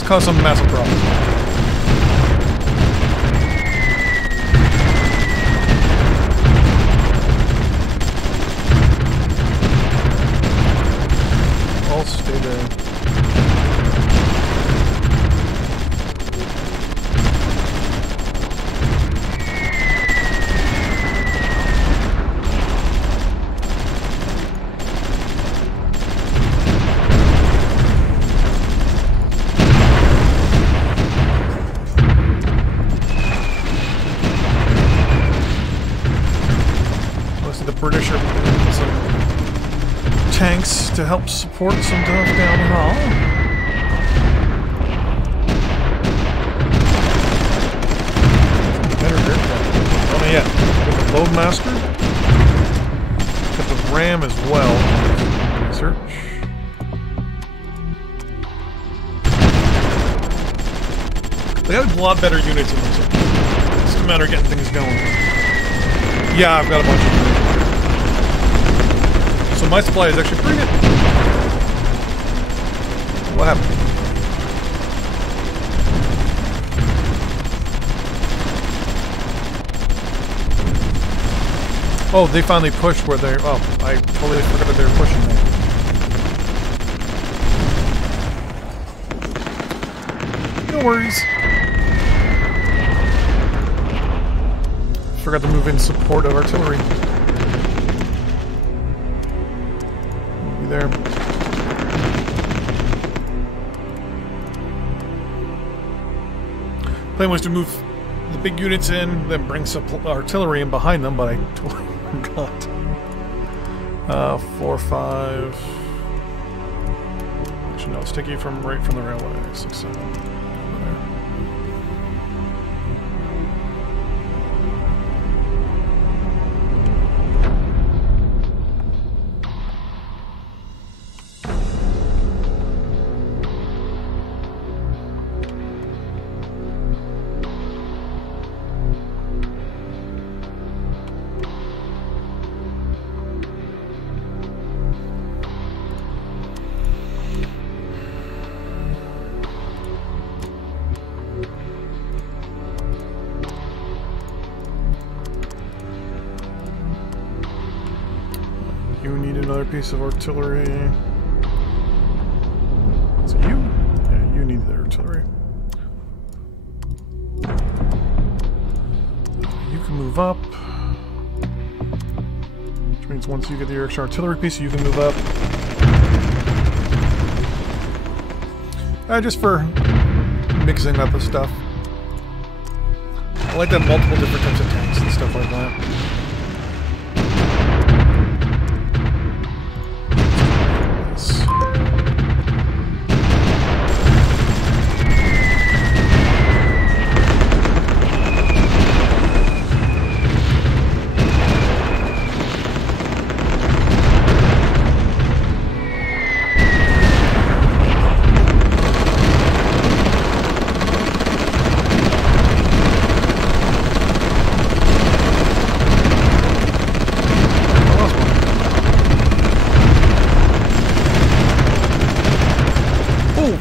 Cause some massive problems. I'll stay there. British are putting some tanks to help support some stuff down the hall. Better aircraft. Oh, no, yeah. Got the Loadmaster. Got the Ram as well. Research. They have a lot better units in this. It's just a matter of getting things going. Yeah, I've got a bunch of them. So my supply is actually pretty good. What happened? Oh, they finally pushed where they're... Oh, I totally forgot that they were pushing there. No worries. Forgot to move in support of artillery. There. Plan was to move the big units in, then bring some artillery in behind them, but I totally forgot. 4, 5. Actually, no, let's take you right from the railway. 6, 7. Over there. You need another piece of artillery. Is it you? Yeah, you need the artillery. You can move up. Which means once you get the extra artillery piece, you can move up. Just for mixing up the stuff. I like to have multiple different types of tanks and stuff like that.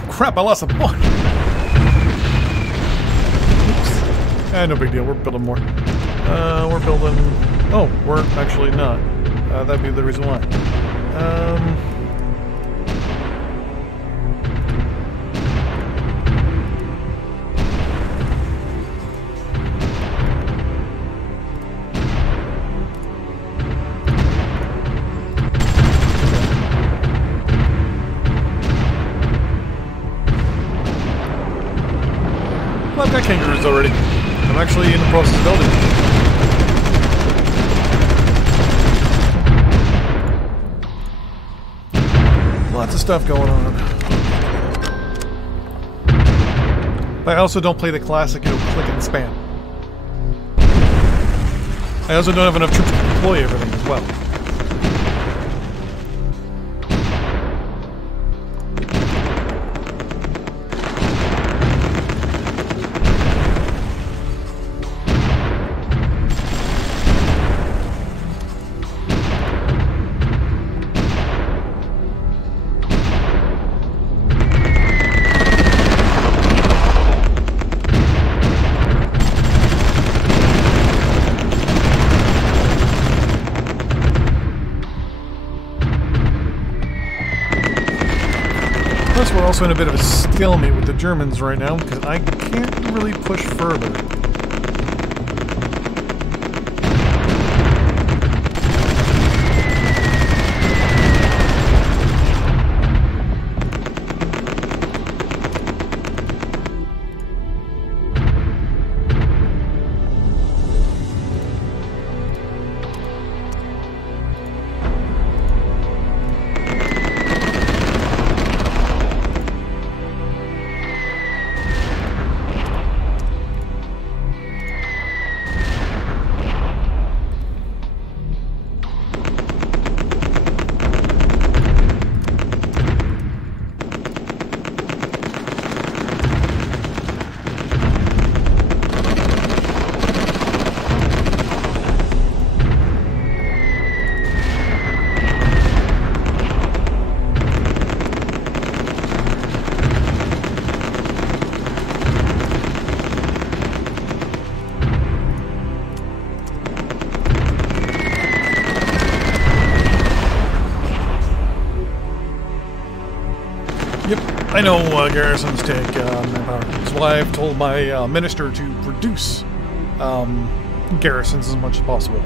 Crap, I lost a bunch. Oops. No big deal. We're building more. We're building... Oh, we're actually not. That'd be the reason why. I've got kangaroos already. I'm actually in the process of building. Lots of stuff going on. But I also don't play the classic, you know, click and spam. I also don't have enough troops to deploy everything as well. Plus, we're also in a bit of a stalemate with the Germans right now, because I can't really push further. I know garrisons take manpower. That's why I've told my minister to produce garrisons as much as possible.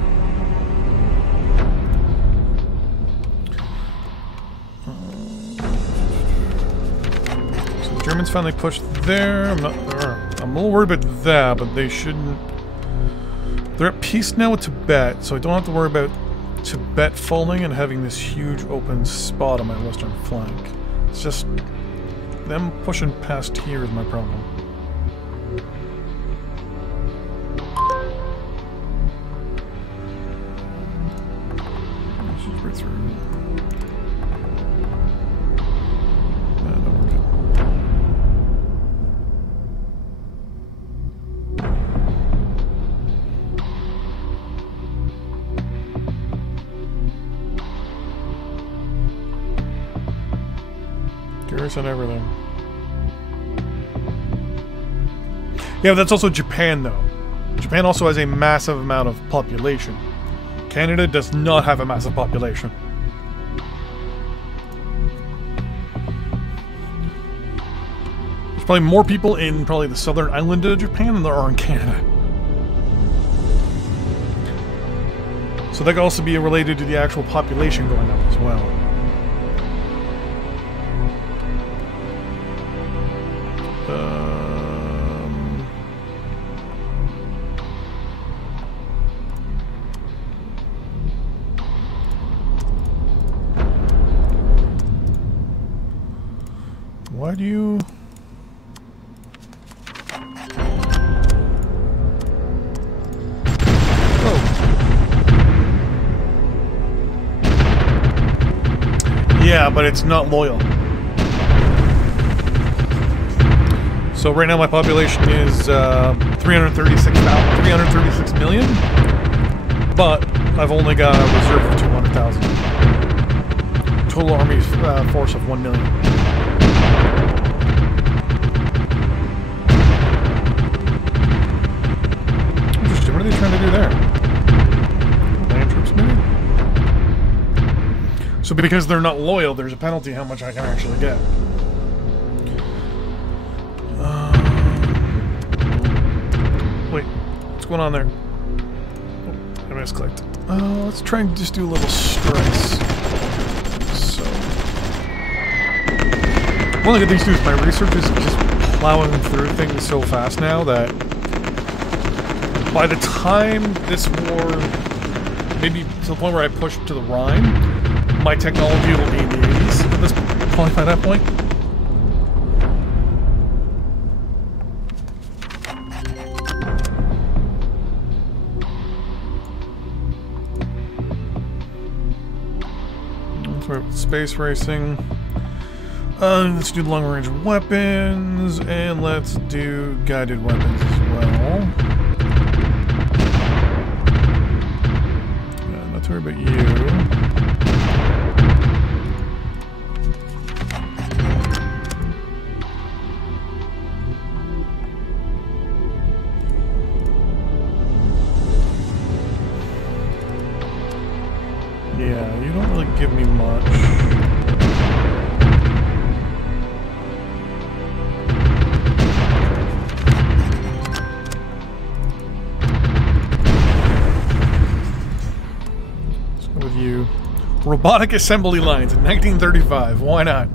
So the Germans finally pushed there. I'm a little worried about that, but they shouldn't. They're at peace now with Tibet, so I don't have to worry about Tibet falling and having this huge open spot on my western flank. It's just them pushing past here is my problem. This is right through. No, we're good. Garrison everything. Yeah, that's also Japan, though. Japan also has a massive amount of population. Canada does not have a massive population. There's probably more people in probably the southern island of Japan than there are in Canada. So that could also be related to the actual population going up as well. Why do you... Oh. Yeah, but it's not loyal. So right now my population is 336 million, but I've only got a reserve of 200,000. Total army force of 1 million. What are they trying to do there? Land troops, maybe? So because they're not loyal, there's a penalty how much I can actually get. Wait, what's going on there? Oh, I misclicked. Let's try and just do a little stress. So, one of the good things to do is my research is just plowing through things so fast now that by the time this war, maybe to the point where I push to the Rhine, my technology will be in the 80s at this point, by that point. Space racing. Let's do long-range weapons, and let's do guided weapons as well. Not to worry about you. Yeah, you don't really give me much. Let's go with you. Robotic assembly lines in 1935. Why not?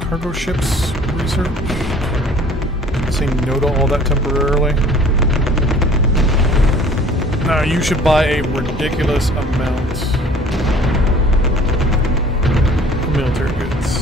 Cargo ships research. Saying no to all that temporarily. Now you should buy a ridiculous amount of military goods.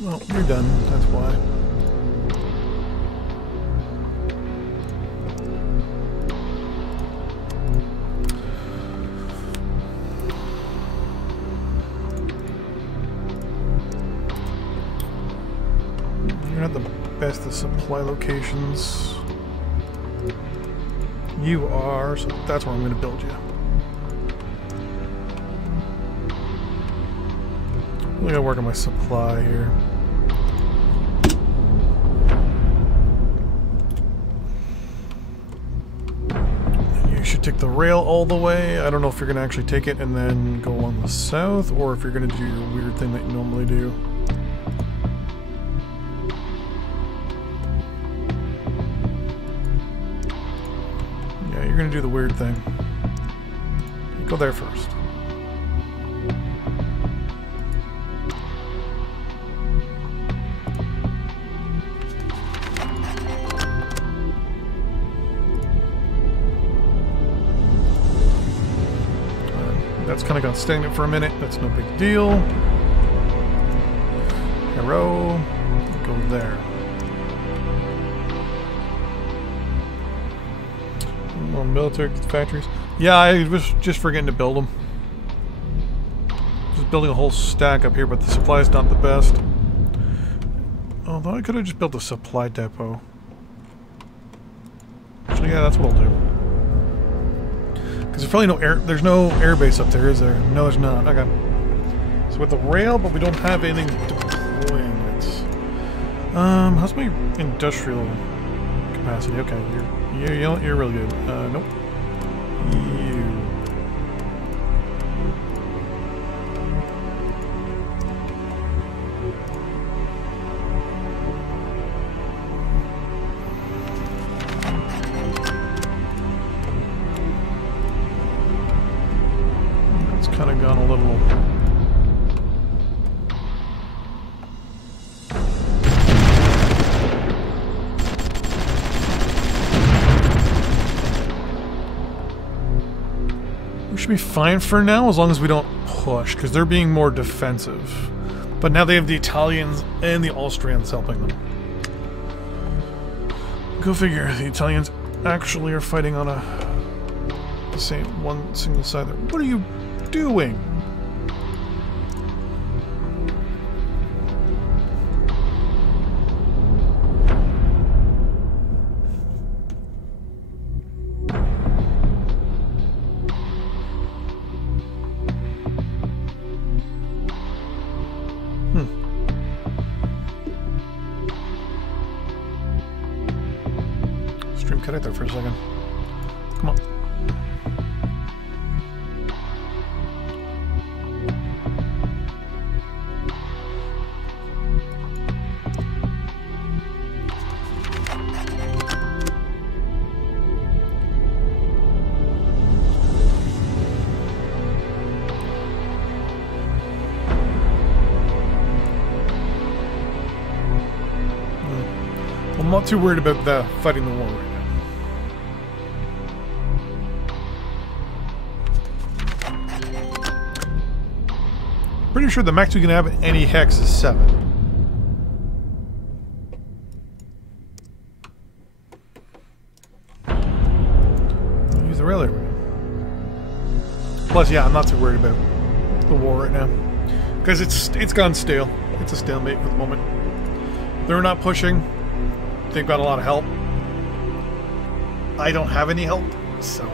Well, you're done, that's why. You're not the best of supply locations. You are, so that's where I'm going to build you. I gotta work on my supply here. You should take the rail all the way. I don't know if you're gonna actually take it and then go on the south, or if you're gonna do your weird thing that you normally do. you're gonna do the weird thing. Go there first. That's kind of gone stagnant for a minute. That's no big deal. Arrow. Go there. More military factories. Yeah, I was just forgetting to build them. Just building a whole stack up here, but the supply is not the best. Although I could have just built a supply depot. So yeah, that's what I'll do. Because there's probably there's no air base up there, is there? No, there's not. Okay. So with the rail, but we don't have anything deploying it. How's my industrial capacity? Okay, you're really good. Nope. You. It's kind of gone a little. We should be fine for now as long as we don't push, because they're being more defensive. But now they have the Italians and the Austrians helping them. Go figure, the Italians actually are fighting on the same one single side there. What are you doing? Stream cut out there for a second. Come on. I'm not too worried about the fighting the war right now. Pretty sure the max we can have at any hex is 7. I'll use the railway. Plus, yeah, I'm not too worried about the war right now because it's gone stale. It's a stalemate for the moment. They're not pushing. They've got a lot of help. I don't have any help, so.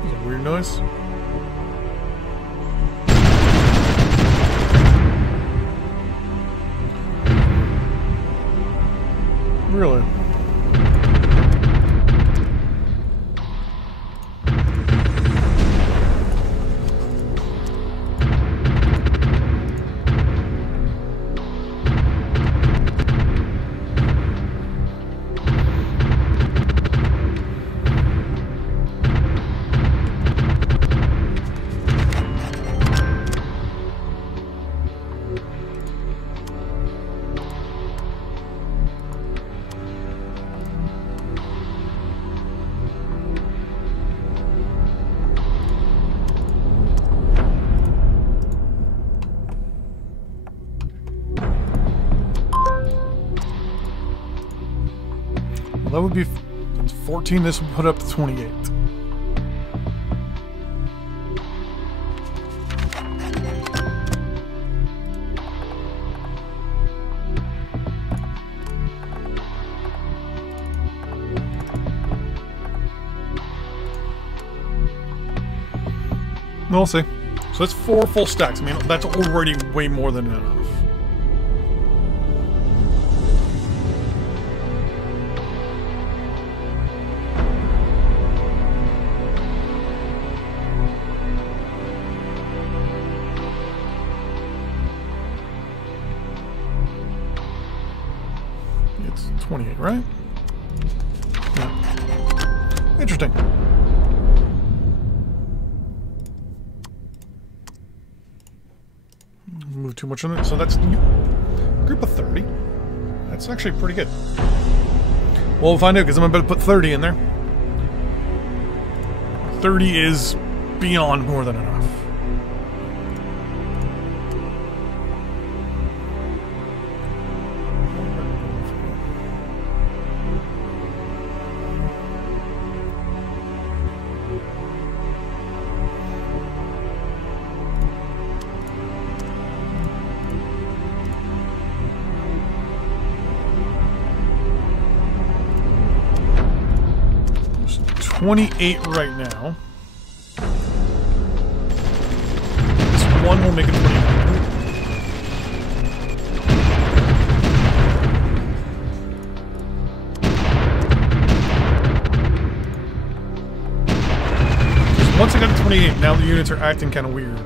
That's a weird noise. Really? That would be 14. This would put up to 28. We'll see. So that's 4 full stacks. I mean, that's already way more than enough. 28, right? Yeah. Interesting. Move too much on it. So that's group of 30. That's actually pretty good. Well, we'll find out because I'm about to put 30 in there. 30 is beyond more than enough. There's 28 right now. One will make it 29. Once I got to 28, now the units are acting kind of weird.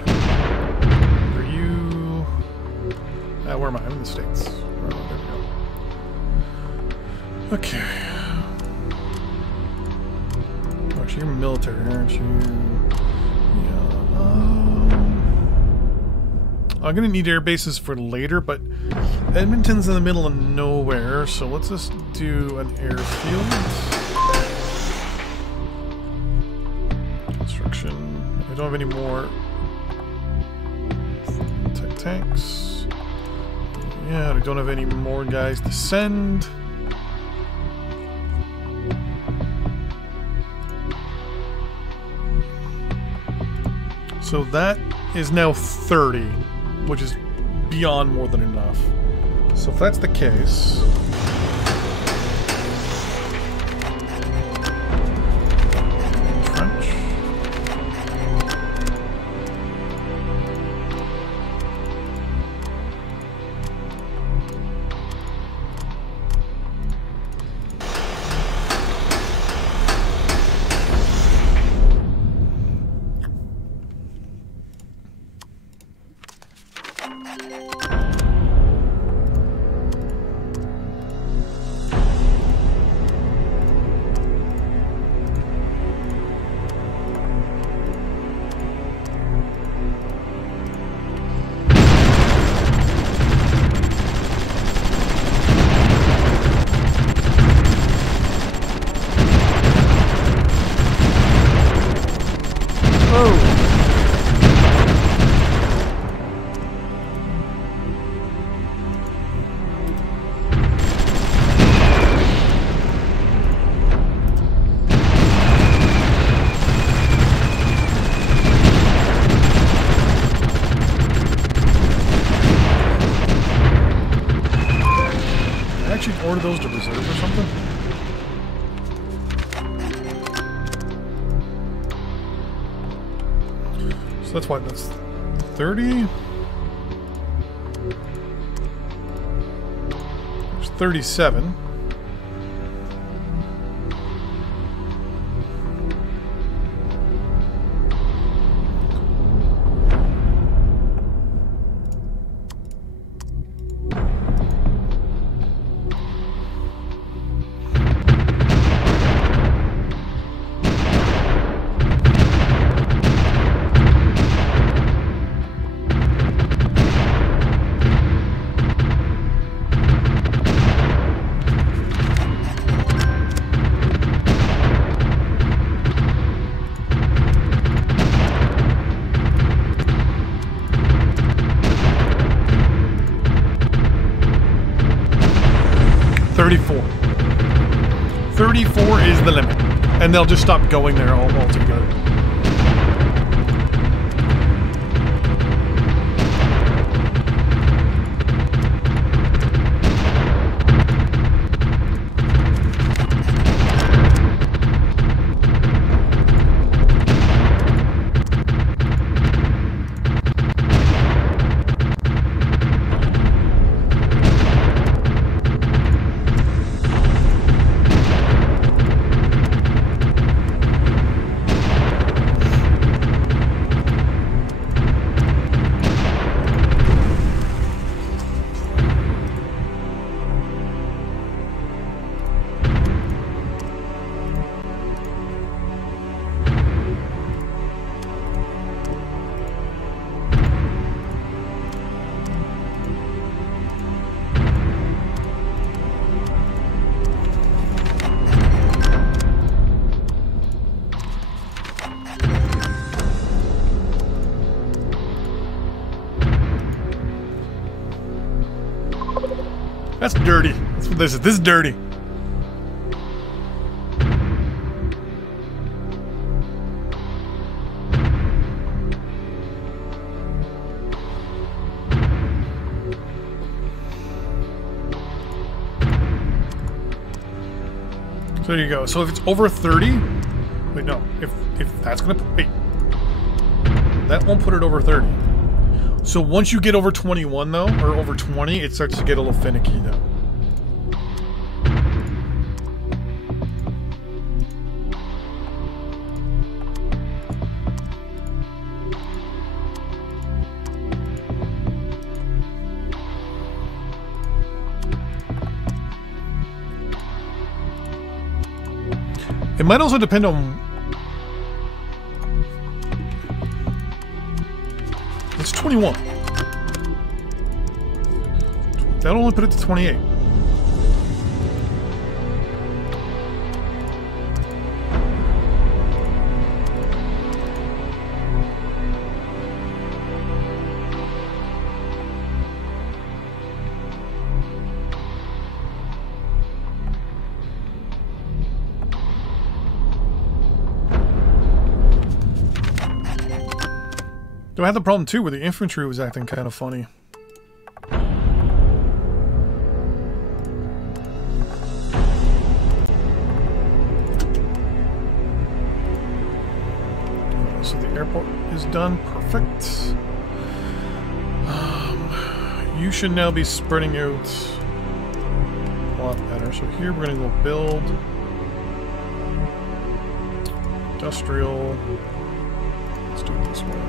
Are you... where am I? I'm in the States. Oh, there we go. Okay. Actually, you're military, aren't you? Yeah. I'm gonna need air bases for later, but Edmonton's in the middle of nowhere, so let's just do an airfield. Construction. I don't have any more tanks. Yeah, I don't have any more guys to send. So that is now 30. Which is beyond more than enough. So if that's the case... French. Order those to reserve or something? So that's why that's 30. There's 37. Is the limit, and they'll just stop going there altogether. That's dirty. That's what this is. This is dirty. So there you go. So if it's over 30, wait, no. If that's gonna wait, that won't put it over 30. So once you get over 21 though, or over 20, it starts to get a little finicky though. It might also depend on... It's 21. That'll only put it to 28. Do I have the problem too where the infantry was acting kind of funny? So the airport is done. Perfect. You should now be spreading out a lot better. So here we're going to go build industrial. Let's do it this way.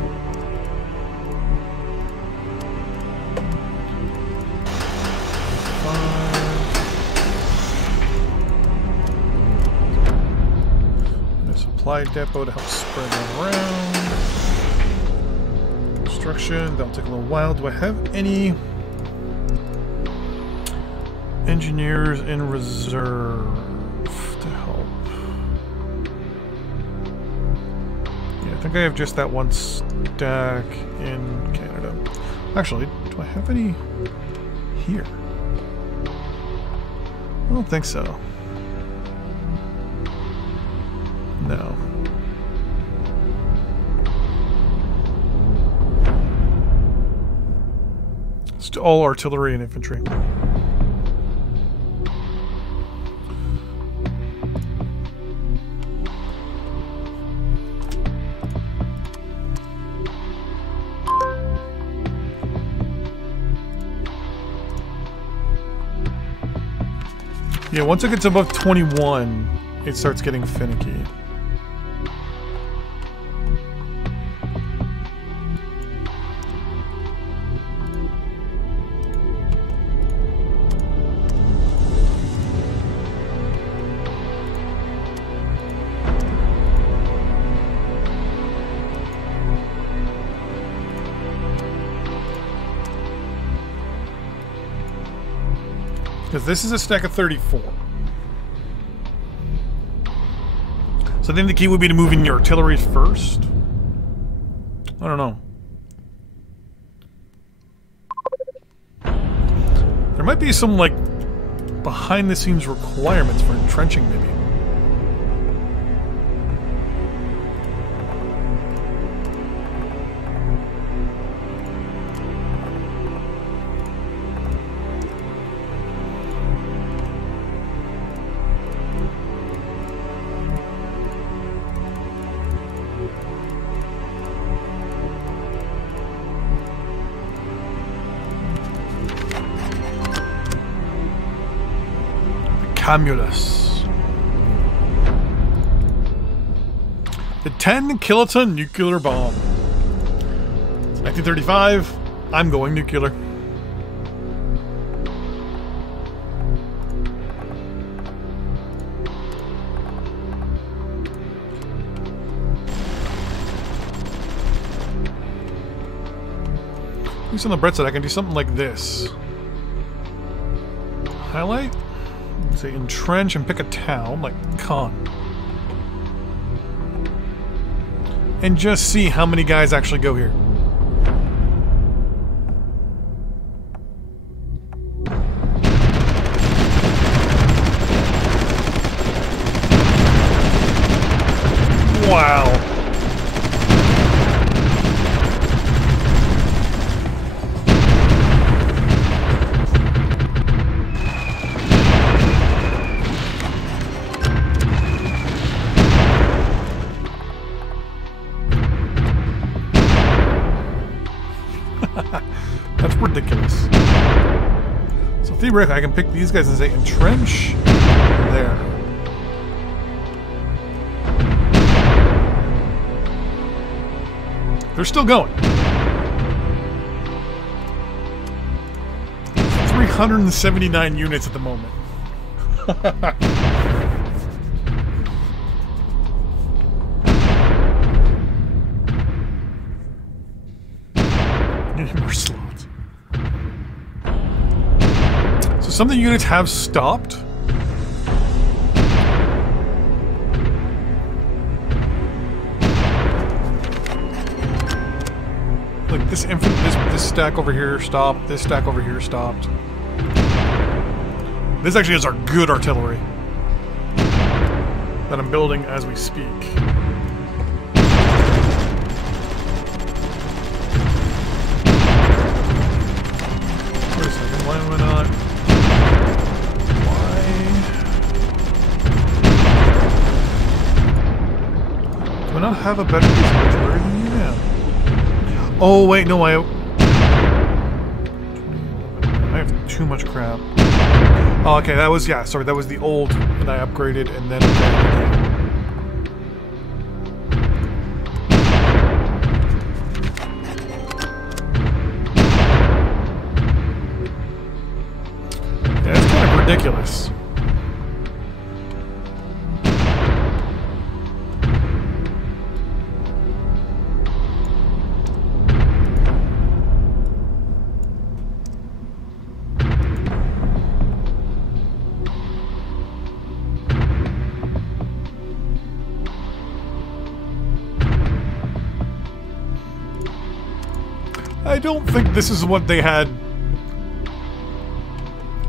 Supply depot to help spread them around. Construction, that'll take a little while. Do I have any engineers in reserve to help? Yeah, I think I have just that one stack in Canada. Actually, do I have any here? I don't think so. No. It's all artillery and infantry. Yeah, once it gets above 21, it starts getting finicky. Because this is a stack of 34. So I think the key would be to move in your artillery first. I don't know. There might be some, like, behind-the-scenes requirements for entrenching, maybe. Camulus. The 10 kiloton nuclear bomb. 1935. I'm going nuclear. At least on the Brett side, I can do something like this. Highlight. Say entrench and pick a town like Caen. And just see how many guys actually go here. That's ridiculous. So theoretically, I can pick these guys and say entrench there. They're still going. 379 units at the moment. Need more slots. So some of the units have stopped. Like this stack over here stopped. This stack over here stopped. This actually is our good artillery that I'm building as we speak. Wait a second, why am I not? Why? Do I not have a better piece of artillery than you now? Oh wait, no, I have too much crap. Oh, okay, that was, yeah, sorry, that was the old that I upgraded and then upgraded again. Yeah, it's kind of ridiculous. I don't think this is what they had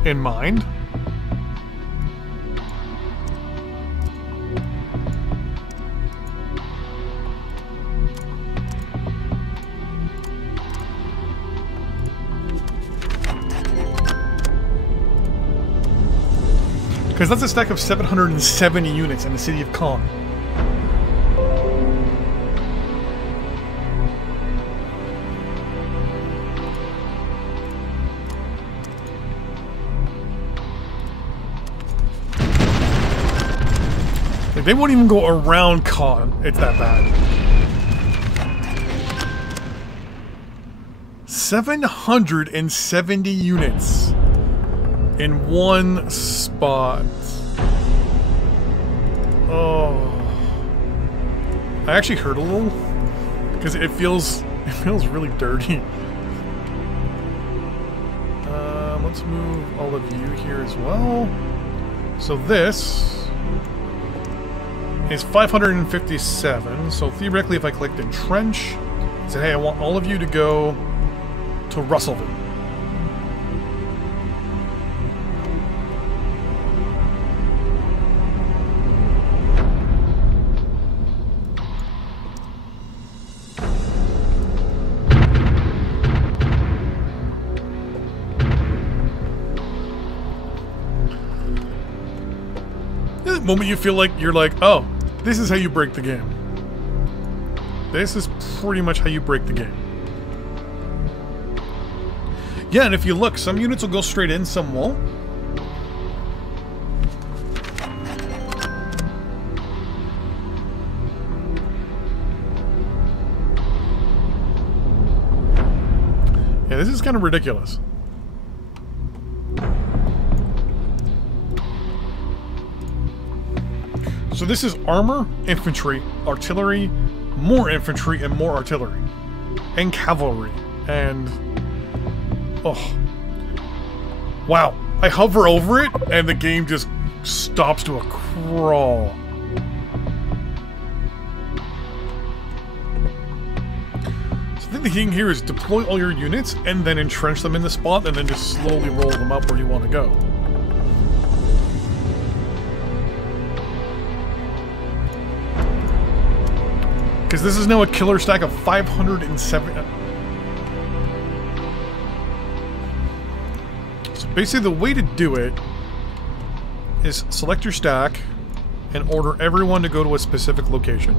in mind. Because that's a stack of 770 units in the city of Kong. They won't even go around Kong. It's that bad. 770 units in one spot. Oh, I actually hurt a little because it feels really dirty. Let's move all of you here as well. So this is 557, so theoretically if I clicked entrench and said, hey, I want all of you to go to Russellville. The moment you feel like you're like, oh, this is how you break the game. This is pretty much how you break the game. Yeah, and if you look, some units will go straight in, some won't. Yeah, this is kind of ridiculous. So this is armor, infantry, artillery, more infantry, and more artillery. And cavalry. And... oh. Wow. I hover over it, and the game just stops to a crawl. So I think the thing here is deploy all your units, and then entrench them in the spot, and then just slowly roll them up where you want to go. Because this is now a killer stack of 507. So basically the way to do it is select your stack and order everyone to go to a specific location.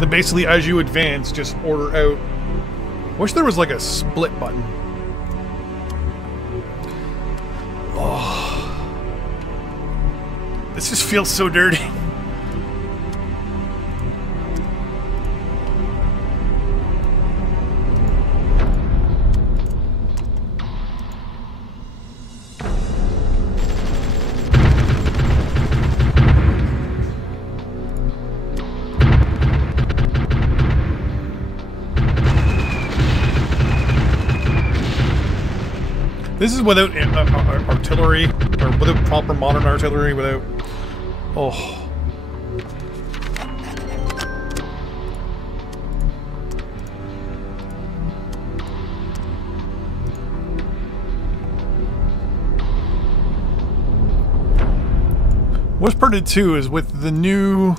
And then basically, as you advance, just order out. Wish there was like a split button. Oh, this just feels so dirty. This is without artillery, or without proper modern artillery, without... Oh. What's part of 2 is with the new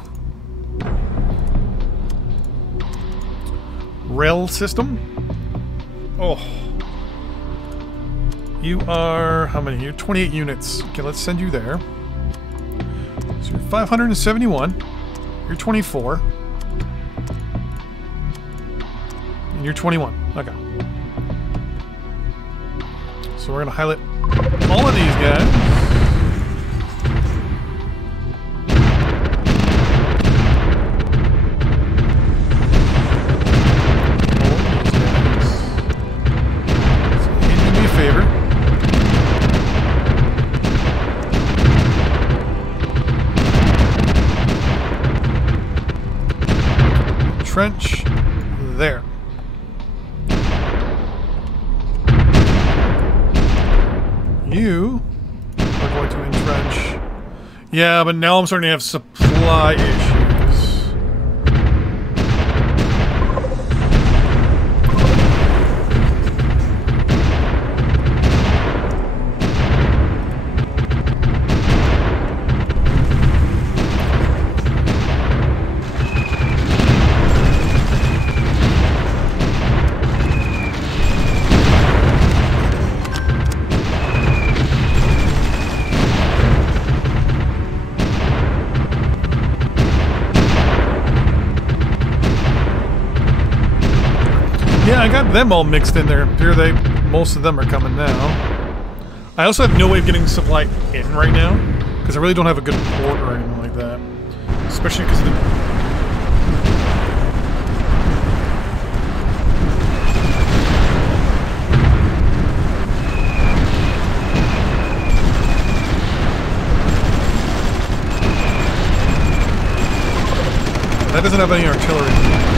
rail system. Oh. You are, how many? You're 28 units. Okay, let's send you there. So you're 571. You're 24. And you're 21. Okay. So we're going to highlight all of these guys. Trench there. You are going to entrench. Yeah, but now I'm starting to have supply issues. I got them all mixed in there. Here most of them are coming now. I also have no way of getting supply in right now, because I really don't have a good port or anything like that. Especially because of the... That doesn't have any artillery.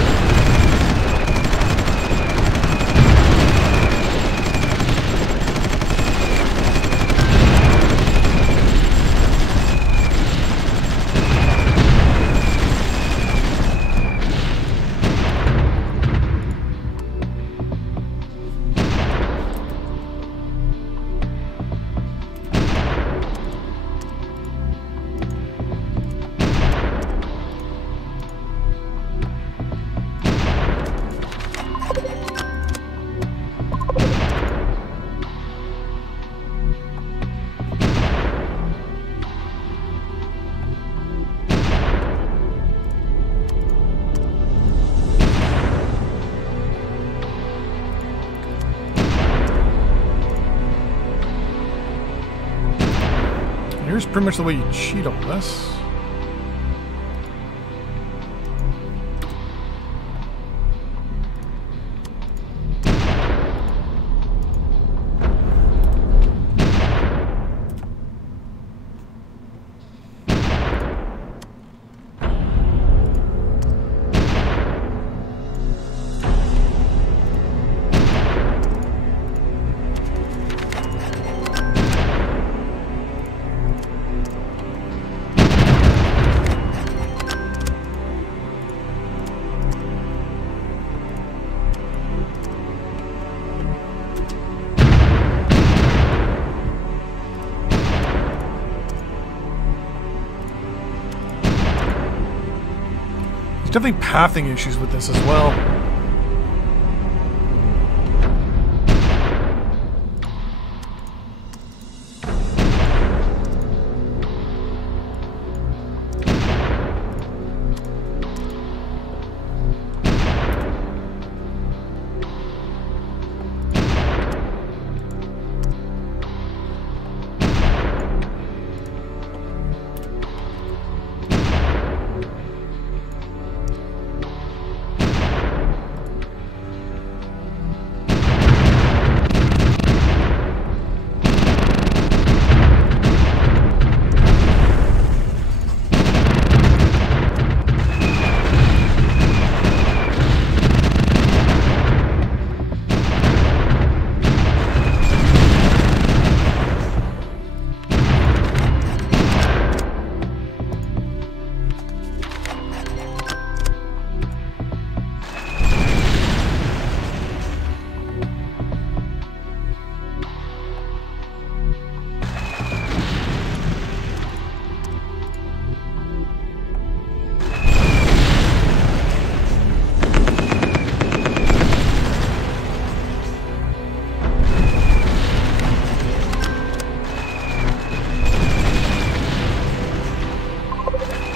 Here's pretty much the way you cheat on this. Definitely pathing issues with this as well.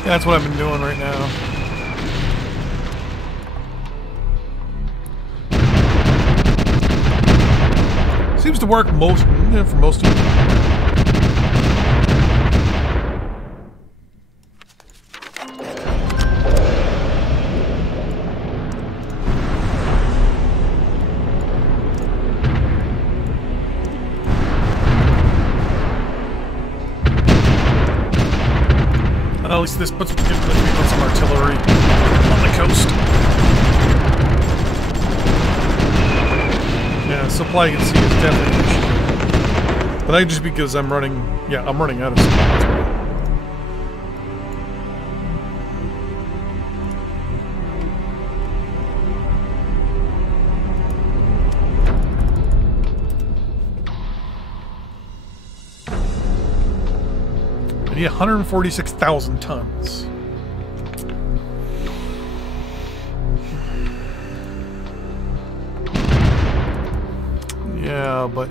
That's what I've been doing right now. Seems to work for most of you. At least this puts some artillery on the coast. Yeah, supply you can see is definitely an issue. But that's just because I'm running out of supply. I need 146,000 tons. Yeah, but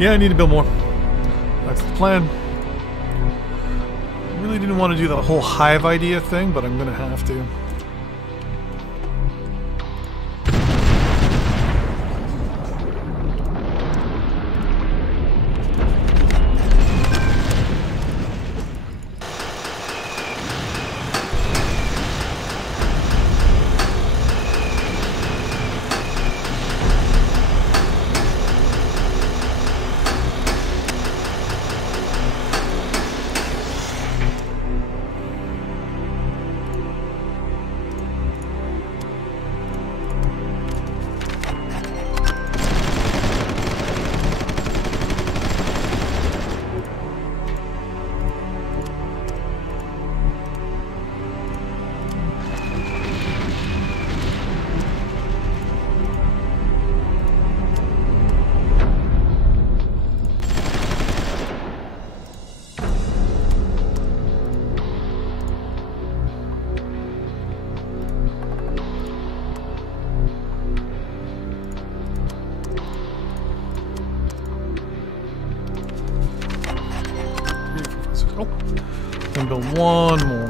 yeah, I need to build more. That's the plan. I really didn't want to do the whole hive idea thing, but I'm gonna have to. And build one more.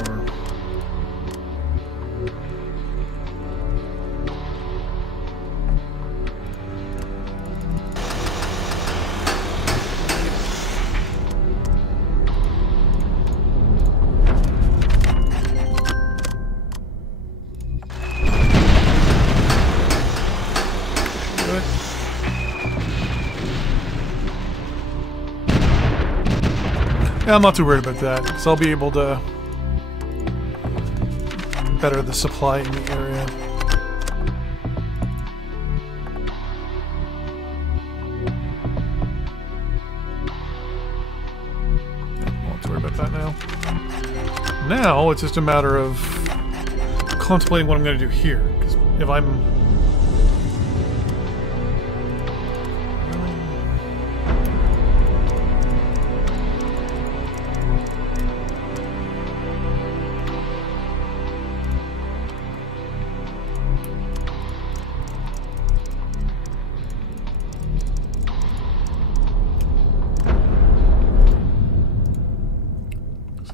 Yeah, I'm not too worried about that, because I'll be able to better the supply in the area. Yeah, not too worried about that now. Now it's just a matter of contemplating what I'm going to do here, because if I'm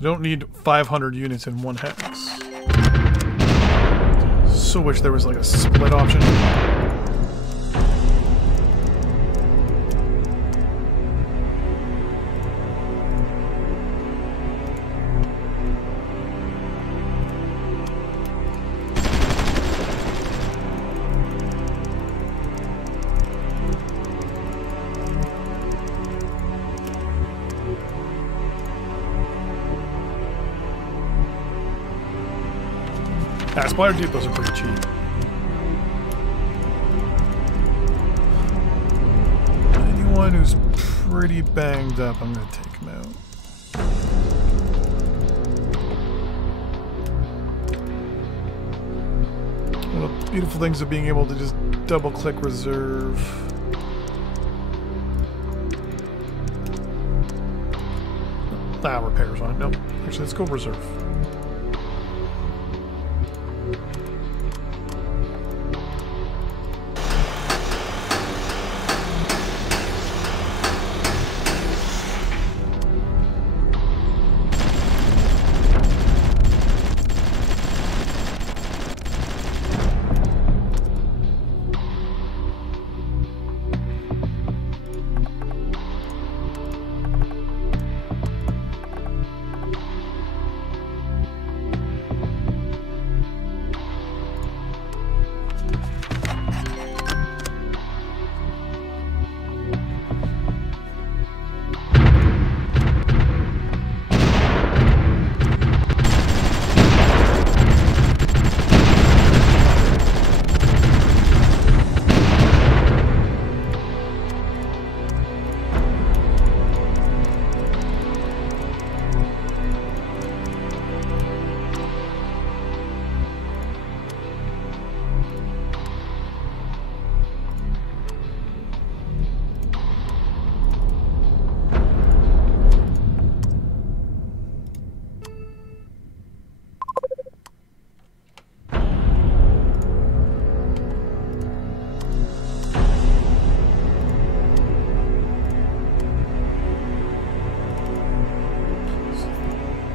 don't need 500 units in one hex. So wish there was like a split option. Splatter depots are pretty cheap. Anyone who's pretty banged up, I'm going to take him out. One of the beautiful things of being able to just double-click reserve. Repair's on it. No, actually, let's go reserve.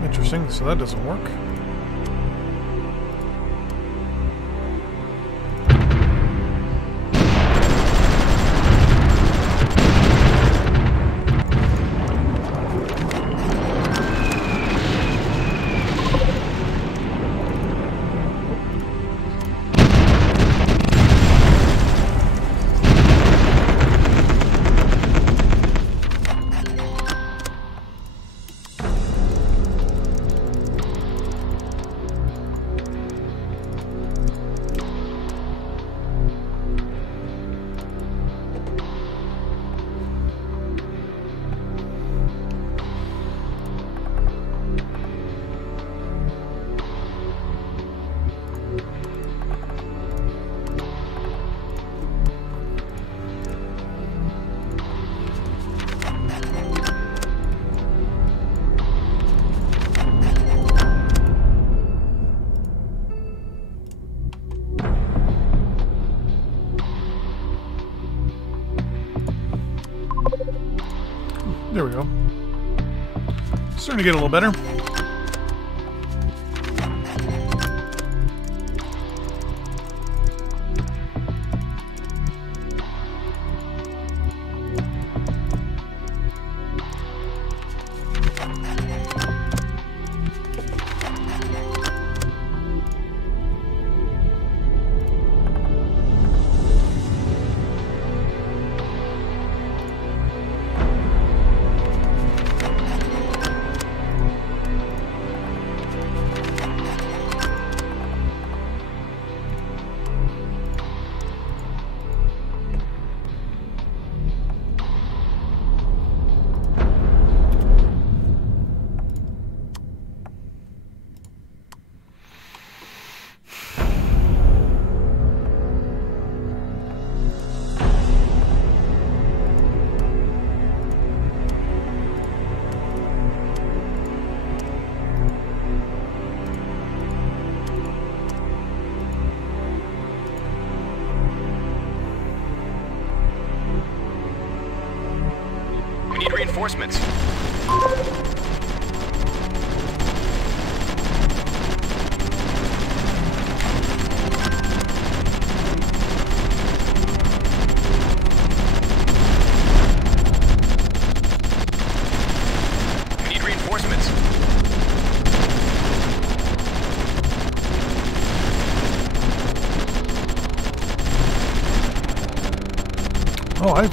Interesting, so that doesn't work. There we go. Starting to get a little better. Reinforcements. We need reinforcements. Oh, I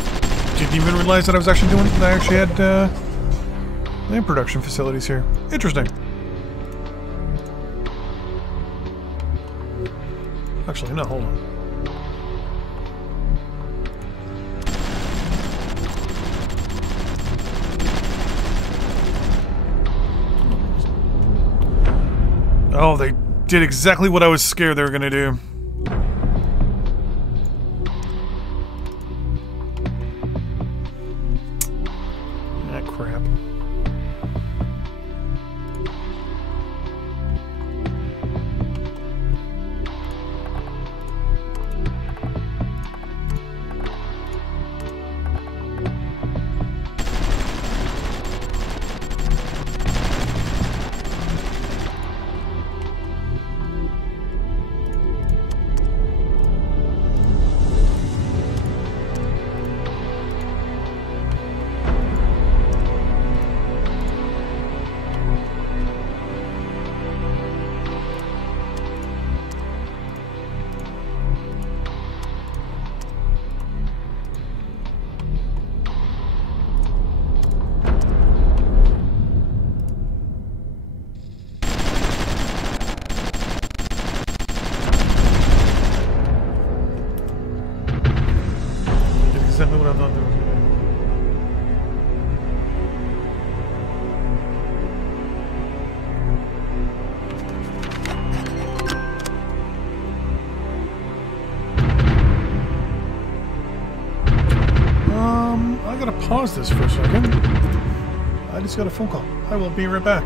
didn't even realize that I was actually doing. I actually had land production facilities here. Interesting. Actually, no, hold on. Oh, they did exactly what I was scared they were gonna do. Ah, crap. Exactly what I thought they were going to do. I gotta pause this for a second. I just got a phone call. I will be right back.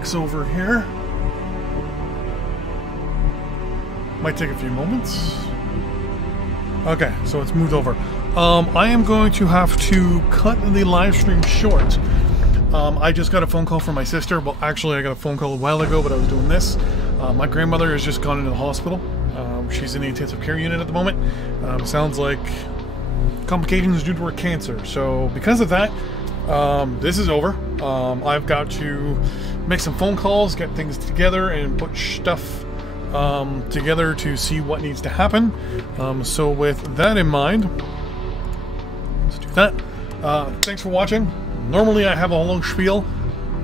clicks over here. Might take a few moments. Okay, so it's moved over. I am going to have to cut the live stream short. I just got a phone call from my sister. Well, actually, I got a phone call a while ago, but I was doing this. My grandmother has just gone into the hospital. She's in the intensive care unit at the moment. Sounds like complications due to her cancer. So because of that, this is over. I've got to make some phone calls, get things together, and put stuff together to see what needs to happen. So with that in mind, let's do that. Thanks for watching. Normally I have a long spiel.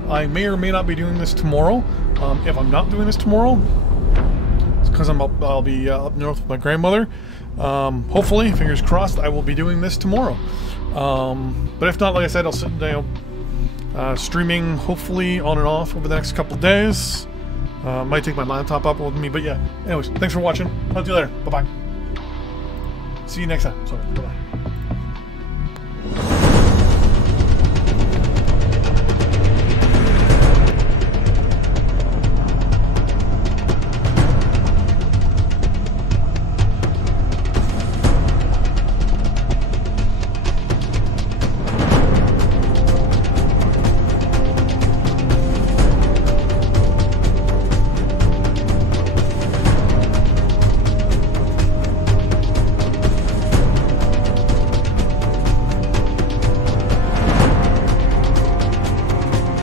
I may or may not be doing this tomorrow. If I'm not doing this tomorrow, it's because I'll be up north with my grandmother. Hopefully, fingers crossed, I will be doing this tomorrow. But if not, like I said, I'll sit streaming hopefully on and off over the next couple days. Might take my laptop up with me, but yeah. Anyways, thanks for watching. Talk to you later. Bye-bye. See you next time. Sorry. Bye-bye.